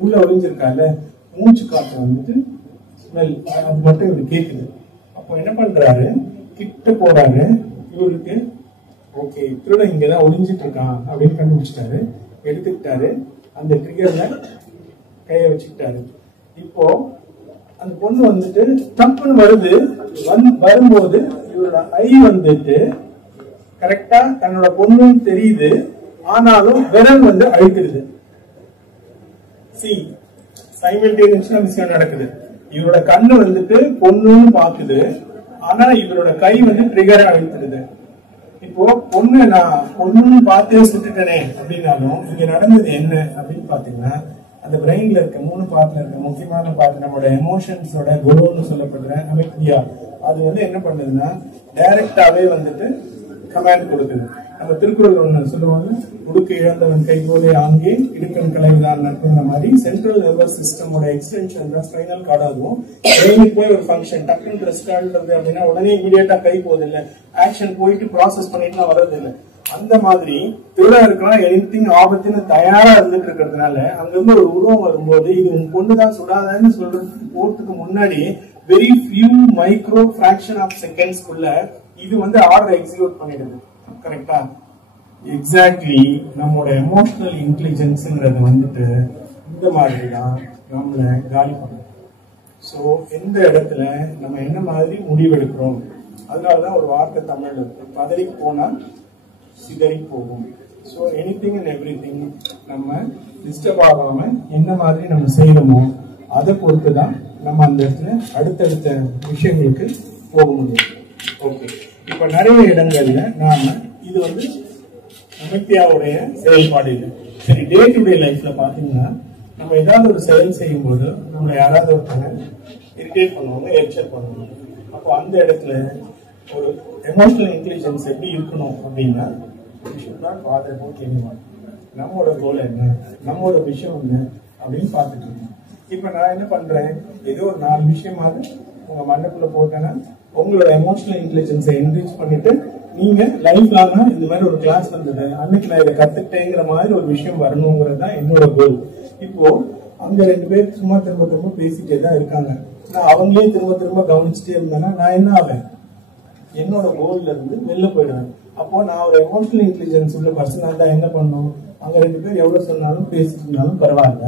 உள்ள ஒளிஞ்சிருக்கால, மூச்சு காற்று வந்துட்டு ஸ்மெல் அது மட்டும் இவரு கேக்குது. அப்போ என்ன பண்றாரு, கிட்ட போறாரு. இவருக்கு ஓகே திருடன் இங்கதான் ஒளிஞ்சிட்டு இருக்கான் அப்படின்னு கண்டுபிடிச்சிட்டாரு, எடுத்துக்கிட்டாரு, அந்த ட்ரிகர்ல கைய வச்சுக்கிட்டாரு. இப்போ அந்த பொண்ணு வந்துட்டு தப்புன்னு வருது, வரும்போது இவரோட ஐ வந்துட்டு கரெக்டா தன்னோட பொண்ணுன்னு தெரியுது, ஆனாலும் விரல் வந்து அழுத்திடுது. சைமல்டேனியஸா விஷயம் நடக்குது. இவரோட கண்ணு வந்துட்டு பொண்ணுன்னு பாக்குது, ஆனா இவரோட கை வந்து ட்ரிகரா அழுத்திடுது. இப்போ பொண்ணு நான் பொண்ணுன்னு பார்த்தே சுட்டுட்டேனே அப்படின்னாலும் இங்க நடந்தது என்ன அப்படின்னு பாத்தீங்கன்னா, அந்த பிரெயின்ல இருக்க 3 பார்ட்ல இருக்க முக்கியமான பார்ட் நம்மளோட எமோஷன்ஸோட குரோன்னு சொல்லப்படுற அமிக்டியா, அது வந்து என்ன பண்ணுதுன்னா டைரக்டாவே வந்துட்டு கமாண்ட் கொடுக்குது. நம்ம திருக்குறள் ஒண்ணு சொல்லுவாங்க, உடுக்கு இழந்தவன் கை போலே ஆங்கே இடுக்கன் கலைதான் நட்புங்கிற மாதிரி சென்ட்ரல் நர்வஸ் சிஸ்டமோட எக்ஸ்டென்ஷன் தான் ஸ்பைனல் கார்டு. அதுவும் பிரெயினுக்கு போய் ஒரு ஃபங்க்ஷன் டக்குன்னு ரெஸ்ட் ஆகுறது அப்படின்னா உடனே இமீடியட்டா கை போகுது இல்ல, ஆக்ஷன் போயிட்டு ப்ராசஸ் பண்ணிட்டுலாம் வர்றது இல்லை. அந்த மாதிரி திருடா இருக்கலாம் எனிதிங் ஆபத்துன்னு தயாரா இருந்துட்டு இருக்கிறதுனால அங்கிருந்து ஒரு உருவம் வரும்போது இது உன் பொண்ணுதான் சுடாதான்னு சொல்றதுக்கு போறதுக்கு முன்னாடி very few micro fraction of செகண்ட்ஸ்க்குள்ள இது வந்து ஆர்டர் எக்ஸிக்யூட் பண்ணிடுது. கரெக்டா? எக்ஸாக்ட்லி நம்மளோட எமோஷனல் இன்டெலிஜென்ஸ்ங்கிறது வந்துட்டு இந்த மாதிரி தான் நம்மள காலி பண்ணும். ஸோ எந்த இடத்துல நம்ம என்ன மாதிரி முடிவெடுக்கிறோம், அதனாலதான் ஒரு வார்த்தை தமிழ்ல இருக்கு, பதறி போனால் சிதறி போகும். ஸோ எனிதிங் அண்ட் எவ்ரிதிங் நம்ம டிஸ்டர்ப் ஆகாம என்ன மாதிரி நம்ம செய்யறோமோ அதை பொறுத்து தான் நம்ம அந்த இடத்துல அடுத்தடுத்த விஷயங்களுக்கு போக முடியும். ஓகே, இப்ப நிறைய இடங்கள்ல நாம இது வந்து அமிக்டியாவுடைய செயல்பாடு இல்லை. சரி, டே டு டே லைஃப்ல பாத்தீங்கன்னா நம்ம ஏதாவது ஒரு செயல் செய்யும் போது நம்ம யாராவது ஒருத்தங்க இரிட்டேட் பண்ணுவாங்க, எரிச்சல் பண்ணுவாங்க. அப்போ அந்த இடத்துல ஒரு எமோஷனல் இன்டெலிஜென்ஸ் எப்படி இருக்கணும் அப்படின்னா, நம்மளோட கோல் என்ன, நம்மளோட விஷயம் என்ன அப்படின்னு பார்த்துட்டு இருக்கோம். இப்ப நான் என்ன பண்றேன், ஏதோ ஒரு 4 விஷயமாவது உங்க மண்டபத்துல போட்டேன்னா உங்களோட எமோஷனல் இன்டெலிஜென்ஸை என்ரிச் பண்ணிட்டு நீங்க லைஃப் லாங்கா இந்த மாதிரி ஒரு கிளாஸ் வந்தது அன்னைக்கு நான் இதை கத்துக்கிட்டேங்கிற மாதிரி ஒரு விஷயம் வரணுங்கிறது தான் என்னோட கோல். இப்போ அங்க 2 பேர் சும்மா திரும்ப திரும்ப பேசிட்டே தான் இருக்காங்க. நான் அவங்களே திரும்ப திரும்ப கவனிச்சுட்டே இருந்தேன்னா நான் என்ன ஆவேன், என்னோட கோல்ல இருந்து வெளில போயிடுவேன். அப்போ நான் ஒரு எமோஷனல் இன்டெலிஜென்ஸ் உள்ள பர்சனா தான் என்ன பண்ணும், அங்க 2 பேர் எவ்வளவு சொன்னாலும் பேசிட்டு இருந்தாலும் பரவாயில்ல,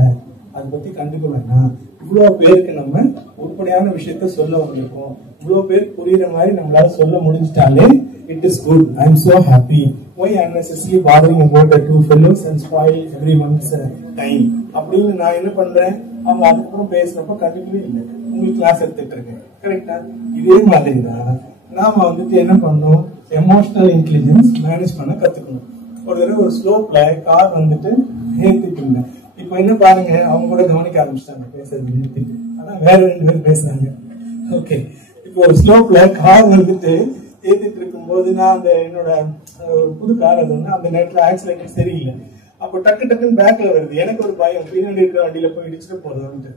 அதை பத்தி கண்டுக்க வேண்டாம். இவ்வளவு பேருக்கு நம்ம உருப்படியான விஷயத்த சொல்ல வந்திருக்கோம், இவ்வளவு பேர் புரியுற மாதிரி நம்மளால சொல்ல முடிஞ்சிட்டாலே it is good, I am so happy. Why unnecessarily bothering about the 2 fellows and spoil everyone's time அப்படின்னு நான் என்ன பண்றேன், அவங்க அதுக்கப்புறம் பேசுறப்ப கண்டிப்பவே இல்லை, உங்களுக்கு கிளாஸ் எடுத்துட்டு இருக்கேன். கரெக்டா? இதே மாதிரி தான் நாம வந்துட்டு என்ன பண்ணணும், எமோஷனல் இன்டெலிஜென்ஸ் மேனேஜ் பண்ண கத்துக்கணும். ஒரு தடவை ஒரு ஸ்லோப்ல கார் வந்துட்டு ஏத்திட்டு இருந்தேன். இப்ப என்ன பாருங்க, அவங்க கூட கவனிக்க ஆரம்பிச்சிட்டாங்க பேசுறது நிறுத்திட்டு, ஆனா வேற 2 பேர் பேசுறாங்க. ஓகே, இப்போ ஒரு ஸ்லோப்ல கார் வந்துட்டு ஏத்திட்டு இருக்கும் போது நான் அந்த என்னோட புது கார் அது வந்து அந்த நேரத்துல ஆக்சிடென்ட் சரியில்லை. அப்போ டக்கு டக்குன்னு பேக்ல வருது, எனக்கு ஒரு பயம் பின்னாடி இருக்கிற வண்டியில போய் இடிச்சுட்டு போறதுன்ட்டு.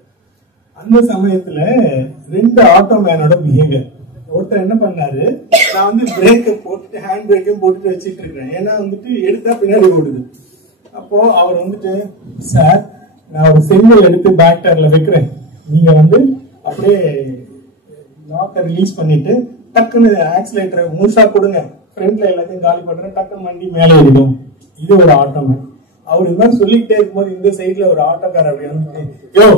அந்த சமயத்துல 2 ஆட்டோ மேனோட பிஹேவியர். ஒருத்தர் என்ன பண்ணாரு, நான் வந்து பிரேக்கை போட்டுட்டு ஹேண்ட் பிரேக்கையும் போட்டுட்டு வச்சுட்டு இருக்கேன், ஏன்னா வந்துட்டு எடுத்தா பின்னாடி ஓடுது. அப்போ அவர் வந்துட்டு, சார் நான் ஒரு செங்கல் எடுத்து பேக் டயர்ல வைக்கிறேன், நீங்க வந்து அப்படியே லாக்கை ரிலீஸ் பண்ணிட்டு டக்குன்னு ஆக்சிலேட்டரை முழுசா கொடுங்க, ஃப்ரண்ட்ல எல்லாத்தையும் காலி பண்றேன், டக்குன்னு வண்டி மேலே ஏறிடும். இது ஒரு ஆட்டோமேன். அவர் இது மாதிரி சொல்லிக்கிட்டே இருக்கும்போது இந்த சைட்ல ஒரு ஆட்டோக்கார் அப்படி வந்துட்டு, யோ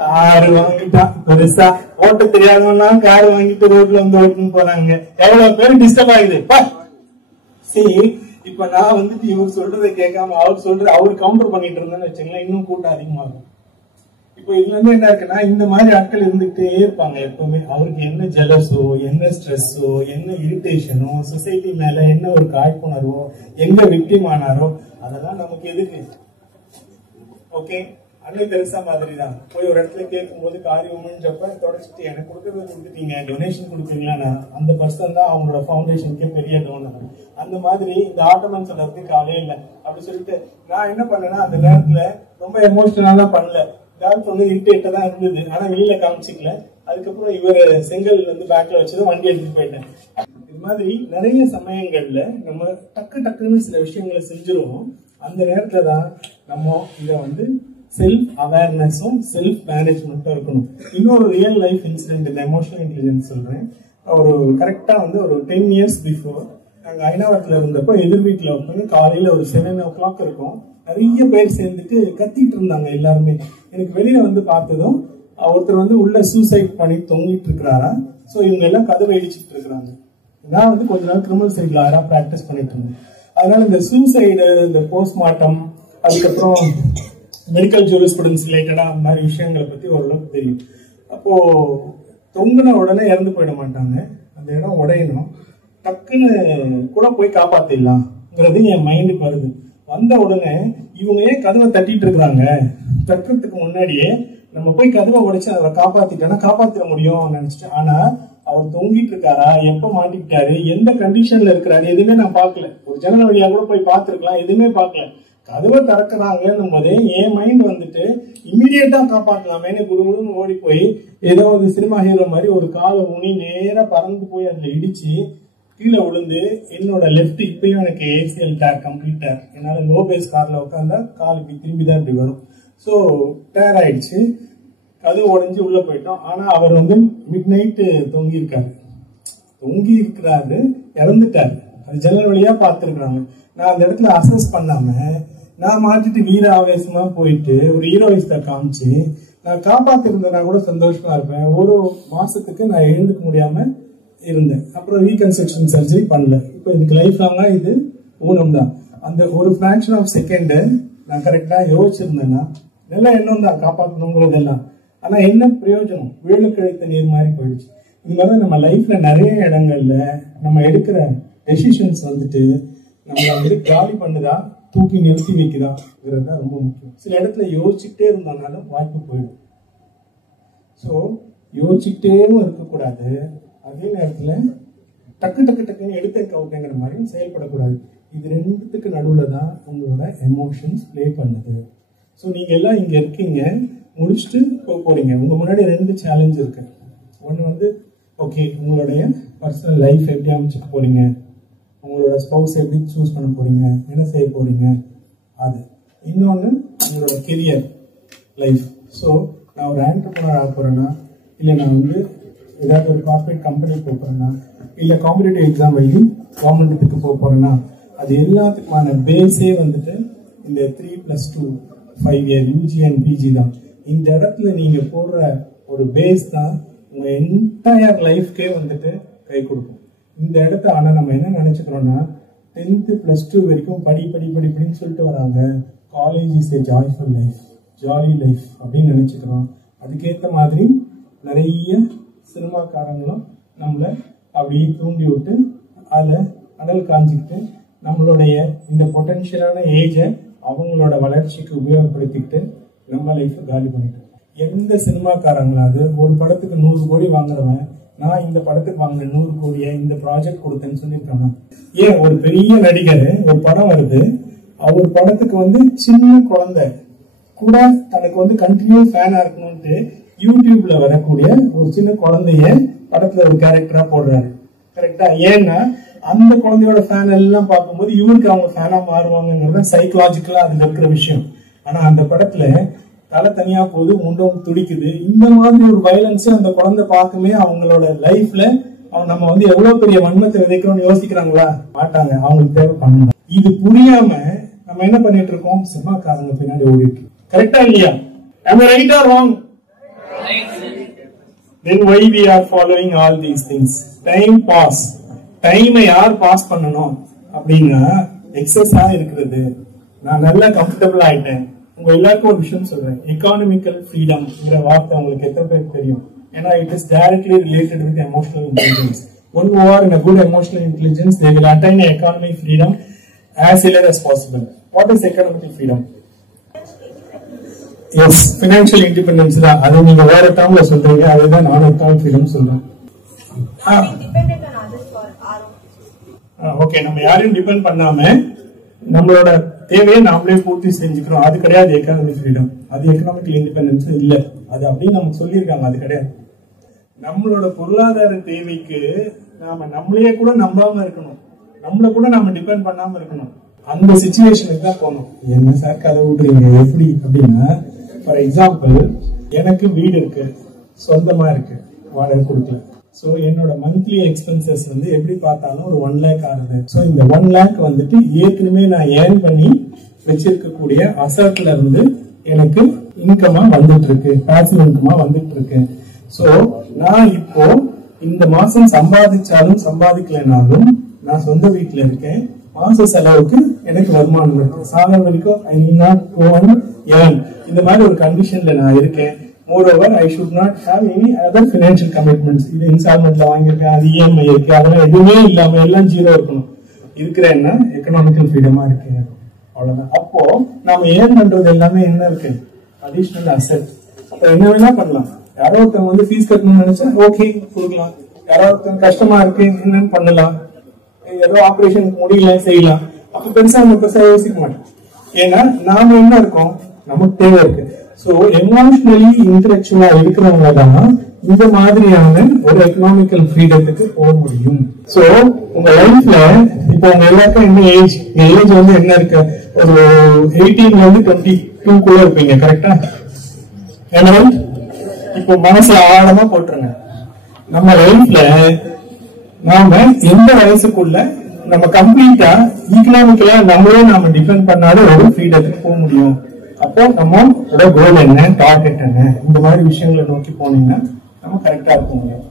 கார் வாங்கிட்டான் பெருசா, ஓட்ட தெரியாதவனா கார் வாங்கிட்டு ரோட்ல வந்து ஓட்டுன்னு போறாங்க, எவ்வளவு பேர் டிஸ்டர்ப் ஆகுது. சரி, இப்ப நான் வந்துட்டு இவர் சொல்றதை கேட்காம அவர் சொல்றது அவர் கவுண்டர் பண்ணிட்டு இருந்தேன்னு வச்சுங்களேன், இன்னும் கூட்டம் அதிகமாகும். இப்போ இதுல இருந்து என்ன இருக்குன்னா, இந்த மாதிரி ஆட்கள் இருந்துகிட்டே இருப்பாங்க எப்பவுமே. அவருக்கு என்ன ஜெலஸோ, என்ன ஸ்ட்ரெஸ்ஸோ, என்ன இரிட்டேஷனோ, சொசைட்டி மேல என்ன ஒரு காழ்ப்புணர்வோ, எங்க விக்டிம் ஆனாரோ அதெல்லாம் நமக்கு எதுக்கு? ஓகே, அன்னை தெரசா மாதிரி தான். போய் ஒரு இடத்துல கேட்கும் போது காரியம்ன்றப்ப தொடச்சிட்டு எனக்கு கொடுக்கறது கொடுத்துட்டீங்க, டொனேஷன் கொடுக்குறீங்களா, அந்த பர்சன் தான் அவங்களோட ஃபவுண்டேஷனுக்கே பெரிய டோனர். அந்த மாதிரி இந்த ஆட்டோமன் சொல்றதுக்கு காலே இல்லை. அப்படி சொல்லிட்டு நான் என்ன பண்ணேன்னா, அந்த நேரத்துல ரொம்ப எமோஷனலா பண்ணல, சொன்ன இரிட்டேட்டா தான் இருந்தது, ஆனா வெளியில காமிச்சிக்கல. அதுக்கப்புறம் இவர் செங்கல் வந்து பேக்ல வச்சுதான் வண்டி எடுத்துட்டு போயிட்டேன். இது மாதிரி நிறைய சமயங்கள்ல நம்ம டக்கு டக்குன்னு சில விஷயங்களை செஞ்சிருவோம். அந்த நேரத்துல தான் நம்ம இத வந்து செல்ஃப் அவேர்னஸும் செல்ஃப் மேனேஜ்மெண்ட்டும் இருக்கணும். இன்னொரு ரியல் லைஃப் இன்சிடென்ட் இந்த எமோஷனல் இன்டெலிஜென்ஸ் சொல்றேன். ஒரு கரெக்டா வந்து ஒரு 10 years பிஃபோர் நாங்க ஐநாவரத்துல இருந்தப்போ எதிர் வீட்டுல உட்காந்து காலையில ஒரு 7 o'clock இருக்கும், நிறைய பேர் சேர்ந்துட்டு கத்திட்டு இருந்தாங்க எல்லாருமே. எனக்கு வெளியில வந்து பார்த்ததும் ஒருத்தர் வந்து உள்ள சூசைட் பண்ணி தொங்கிட்டு இருக்கிறாரா. சோ இவங்க எல்லாம் கதவை இடிச்சிட்டு இருக்கிறாங்க. நான் வந்து கொஞ்ச நாள் கிரிமினல் சைட்ல பிராக்டிஸ் பண்ணிட்டு இருந்தேன். அதனால இந்த சூசைடு, இந்த போஸ்ட்மார்ட்டம், அதுக்கப்புறம் மெடிக்கல் ஜூரிஸ்ப்ருடன்ஸ் ரிலேட்டடா அந்த மாதிரி விஷயங்களை பத்தி ஓரளவுக்கு தெரியும். அப்போ தொங்குன உடனே இறந்து போயிட மாட்டாங்க, அந்த இடம் உடையணும், டக்குன்னு கூட போய் காப்பாத்திடலாம்ங்கிறது என் மைண்டுக்கு வருது. வந்த உடனே இவங்க ஏன் கதவை தட்டிட்டு இருக்கிறாங்க, தட்டுறதுக்கு முன்னாடியே நம்ம போய் கதவை உடைச்சு அதை காப்பாத்திட்டோம்னா காப்பாத்திட முடியும் நினைச்சிட்டேன். ஆனா அவர் தொங்கிட்டு இருக்காரா, எப்ப மாட்டிக்கிட்டாரு, எந்த கண்டிஷன்ல இருக்கிறாரு, எதுவுமே நான் பார்க்கல. ஒரு ஜன்னல் வழியா கூட போய் பார்த்திருக்கலாம், எதுவுமே பார்க்கல. கதவை திறக்கிறாங்கன்னும் போதே என் மைண்ட் வந்துட்டு இம்மிடியட்டா காப்பாற்றலாமேன்னு குடுகுடுன்னு ஓடி போய் ஏதோ ஒரு சினிமா ஹீரோ மாதிரி ஒரு காலை ஊனி நேரா பறந்து போய் அதுல இடிச்சு கீழே விழுந்து என்னோட லெஃப்ட் இப்பயும் எனக்கு ஏசிஎல் டேர் கம்ப்ளீட் டேர். என்னால லோ பேஸ் கார்ல உட்காந்தா கால் இப்படி திரும்பி தான் இப்படி வரும். ஸோ டேர் ஆயிடுச்சு, கதவு உடைஞ்சு உள்ள போயிட்டோம். ஆனா அவர் வந்து மிட் நைட்டு தொங்கி இருக்கிறாரு, இறந்துட்டாரு. அது ஜன்னல் வழியா பார்த்துருக்காங்க. நான் அந்த இடத்துல அசஸ் பண்ணாம நான் மாட்டிட்டு வீர ஆவேசமா போயிட்டு ஒரு ஹீரோயிஸ்ட காமிச்சு நான் காப்பாத்திருந்தேன்னா கூட சந்தோஷமா இருப்பேன். ஒரு மாசத்துக்கு நான் எழுந்துக்க முடியாம இருந்தேன். அப்புறம் ரீகன்ஸ்ட்ரக்ஷன் சர்ஜரி பண்ணல. இப்போ இதுக்கு லைஃப் லாங்கா இது ஊனம் தான். அந்த ஒரு ஃபிராக்ஷன் ஆஃப் செகண்ட் நான் கரெக்டா யோசிச்சிருந்தேன்னா நல்ல எண்ணம் தான் காப்பாற்றணுங்கிறதெல்லாம். ஆனா என்ன பிரயோஜனம், வேலு கழித்த நீர் மாதிரி போயிடுச்சு. இது மாதிரி நம்ம லைஃப்ல நிறைய இடங்கள்ல நம்ம எடுக்கிற டெசிஷன்ஸ் வந்துட்டு நம்மள வந்து காலி பண்ணுதா, தூக்கி நிறுத்தி வைக்குதாங்கிறது தான் ரொம்ப முக்கியம். சில இடத்துல யோசிச்சுட்டே இருந்தோம்னாலும் வாய்ப்பு போயிடும். ஸோ யோசிச்சுட்டேவும் இருக்கக்கூடாது, அதே நேரத்துல டக்கு டக்கு டக்குன்னு எடுத்த கவுட்டுங்கிற மாதிரி செயல்படக்கூடாது. இது ரெண்டுத்துக்கு நடுவுல தான் உங்களோட எமோஷன்ஸ் பிளே பண்ணுது. ஸோ நீங்க எல்லாம் இங்க இருக்கீங்க, முடிச்சுட்டு போறீங்க. உங்க முன்னாடி 2 சேலஞ்ச் இருக்கு. ஒன்று வந்து ஓகே, உங்களுடைய பர்சனல் லைஃப் எப்படி அமைச்சுக்க போறீங்க, உங்களோட ஸ்பௌஸ் எப்படி சூஸ் பண்ண போறீங்க, என்ன செய்ய போறீங்க, அது. இன்னொன்று உங்களோட கெரியர் லைஃப். ஸோ நான் ஒரு ஆண்டர்பிரனர் ஆக போறேன்னா, இல்லை நான் வந்து ஏதாவது ஒரு கார்பரேட் கம்பெனிக்கு போக போறேன்னா, இல்லை காம்படிட்டிவ் எக்ஸாம் எழுதி கவர்மெண்ட்டுக்கு போக போறேன்னா, அது எல்லாத்துக்குமான பேஸே வந்துட்டு இந்த 3+2 5 year UG அண்ட் PG தான். இந்த இடத்துல நீங்க போடுற ஒரு பேஸ் தான் உங்க என்டையர் லைஃப்கே வந்துட்டு கை கொடுக்கும். இந்த இடத்த ஆனா நம்ம என்ன நினைச்சுக்கிறோம்னா 10th +2 வரைக்கும் படின்னு சொல்லிட்டு வராங்க. College is a joyful life, jolly life அப்படின்னு நினைச்சுக்கிறோம். அதுக்கேற்ற மாதிரி நிறைய சினிமாக்காரங்களும் நம்மள அப்படியே தூண்டி விட்டு அதில் அடல் காஞ்சிக்கிட்டு நம்மளுடைய இந்த பொட்டன்ஷியலான ஏஜை அவங்களோட வளர்ச்சிக்கு உபயோகப்படுத்திக்கிட்டு நம்ம லைஃப் காலி பண்ணிட்டோம். எந்த சினிமாக்காரங்களாவது ஒரு படத்துக்கு 100 கோடி வாங்குறவன் நான் இந்த படத்துக்கு வாங்கின 100 கோடியை இந்த ப்ராஜெக்ட் கொடுத்தேன்னு சொல்லியிருக்காங்க. ஏன் ஒரு பெரிய நடிகர் ஒரு படம் வருது, அவர் படத்துக்கு வந்து சின்ன குழந்தை கூட தனக்கு வந்து கண்டினியூ ஃபேனா இருக்கணும்ட்டு யூடியூப்ல வரக்கூடிய ஒரு சின்ன குழந்தைய படத்துல ஒரு கேரக்டரா போடுறாரு. கரெக்டா? ஏன்னா அந்த குழந்தையோட ஃபேன் எல்லாம் பார்க்கும்போது இவருக்கு அவங்க ஃபேனா மாறுவாங்கிறது சைக்கலாஜிக்கலா அதுல இருக்கிற விஷயம். ஆனா அந்த படத்துல தலை தனியா போகுது, முண்டம் துடிக்குது, இந்த மாதிரி ஒரு வயலன்ஸ் அந்த குழந்தை பார்க்குமே அவங்களோட லைஃப்ல நம்ம வந்து எவ்வளவு பெரிய வன்மத்தை விதைக்கிறோம்னு யோசிக்கிறாங்களா? மாட்டாங்க. அவங்களுக்கு தேவை பண்ணணும். இது புரியாம நம்ம என்ன பண்ணிட்டு இருக்கோம்? சினிமாக்காரங்க பின்னாடி ஓடிட்டு. கரெக்டா இல்லையா? Am I right or wrong? Then why we are following all these things? Time pass. டைமை யார் பாஸ் பண்ணணும் அப்படின்னா எக்ஸஸா இருக்கிறது. நான் நல்லா கம்ஃபர்டபுள் ஆயிட்டேன். உங்க எல்லாருக்கும் ஒரு விஷயம் சொல்றேன், எக்கானமிக்கல் ஃப்ரீடம்ங்கிற வார்த்தை உங்களுக்கு எத்தனை பேருக்கு தெரியும்? ஏன்னா it is directly related with emotional intelligence. One who are in a good emotional intelligence, they will attain economic freedom as early as possible. What is economic freedom? Yes, financial independence தான். அது நீங்க வேற டேர்ம்ல சொல்றீங்க, அதுதான் நான் எக்கானமிக் ஃப்ரீடம் சொல்றேன். ஓகே, நம்ம யாரையும் டிபெண்ட் பண்ணாம நம்மளோட தேவையை நாமளே பூர்த்தி செஞ்சுக்கிறோம். அது கிடையாது எக்கானமிக் ஃப்ரீடம். அது எக்கனாமிக் இண்டிபெண்டன்ஸ் இல்ல. அது அப்படின்னு நமக்கு சொல்லியிருக்காங்க. அது கிடையாது. நம்மளோட பொருளாதார தேவைக்கு நாம நம்மளையே கூட நம்பாம இருக்கணும், நம்மள கூட நாம டிபெண்ட் பண்ணாம இருக்கணும். அந்த சிச்சுவேஷனுக்கு தான் போகணும். என்ன சார் கதை விட்டுறீங்க எப்படி அப்படின்னா, ஃபார் எக்ஸாம்பிள் எனக்கு வீடு இருக்கு, சொந்தமா இருக்கு, வாடகை கொடுக்கல. ஸோ என்னோட மந்த்லி எக்ஸ்பென்சஸ் வந்து எப்படி பார்த்தாலும் ஒரு 1 lakh ஆகுது. ஸோ இந்த 1 lakh வந்துட்டு ஏற்கனவே நான் ஏர்ன் பண்ணி வச்சிருக்கக்கூடிய அசட்ல இருந்து எனக்கு இன்கமா வந்துட்டு இருக்கு, பாசிவ் இன்கமா வந்துட்டு இருக்கு. ஸோ நான் இப்போ இந்த மாசம் சம்பாதிச்சாலும் சம்பாதிக்கலனாலும் நான் சொந்த வீட்டுல இருக்கேன், மாச செலவுக்கு எனக்கு வருமானம் இருக்கு, சாகர வரைக்கும் ஐ நீட் நாட் ஏர்ன், இந்த மாதிரி ஒரு கண்டிஷன்ல நான் இருக்கேன். Moreover, I should not have any other financial commitments. இது இன்ஸ்டால்மெண்ட்ல வாங்கியிருக்கேன், அது இஎம்ஐ இருக்கு, அதெல்லாம் எதுவுமே இல்லாம எல்லாம் ஜீரோ இருக்கணும். இருக்கிறேன்னா எக்கனாமிக்கல் ஃப்ரீடமா இருக்கு, அவ்வளவுதான். அப்போ நாம ஏர்ன் பண்றது எல்லாமே என்ன இருக்கு, அடிஷனல் அசெட். அப்ப என்ன வேணா பண்ணலாம். யாரோ ஒருத்தவங்க வந்து ஃபீஸ் கட்டணும்னு நினைச்சா ஓகே கொடுக்கலாம், யாரோ ஒருத்தவங்க கஷ்டமா இருக்கு என்னன்னு பண்ணலாம், ஏதோ ஆபரேஷன் முடியல செய்யலாம். அப்ப பெருசா யோசிக்க மாட்டோம். ஏன்னா நாம என்ன இருக்கோம், நமக்கு தேவை இருக்கு. சோ எமோஷனலி இன்டெலெக்சுவலா இருக்கிறவங்க தான் இந்த மாதிரியான ஒரு எக்கனாமிக்கல் ஃப்ரீடத்துக்கு போக முடியும். சோ உங்க லைஃப்ல இப்போ உங்க எல்லாருக்கும் என்ன ஏஜ், ஏஜ் வந்து என்ன இருக்கு, ஒரு 18 இருந்து 22 இருப்பீங்க, கரெக்டா? ஏன்னா இப்போ மனசுல ஆழமா போட்டுருங்க, நம்ம லைஃப்ல நாம எந்த வயசுக்குள்ள நம்ம கம்ப்ளீட்டா ஈக்கனாமிக்கலா நாம டிபெண்ட் பண்ணாத ஒரு ஃப்ரீடத்துக்கு போக முடியும். அப்போ நம்மளோட கோல் என்ன, டார்கெட் என்ன, இந்த மாதிரி விஷயங்களை நோக்கி போனீங்கன்னா நம்ம கரெக்டா இருக்க முடியும்.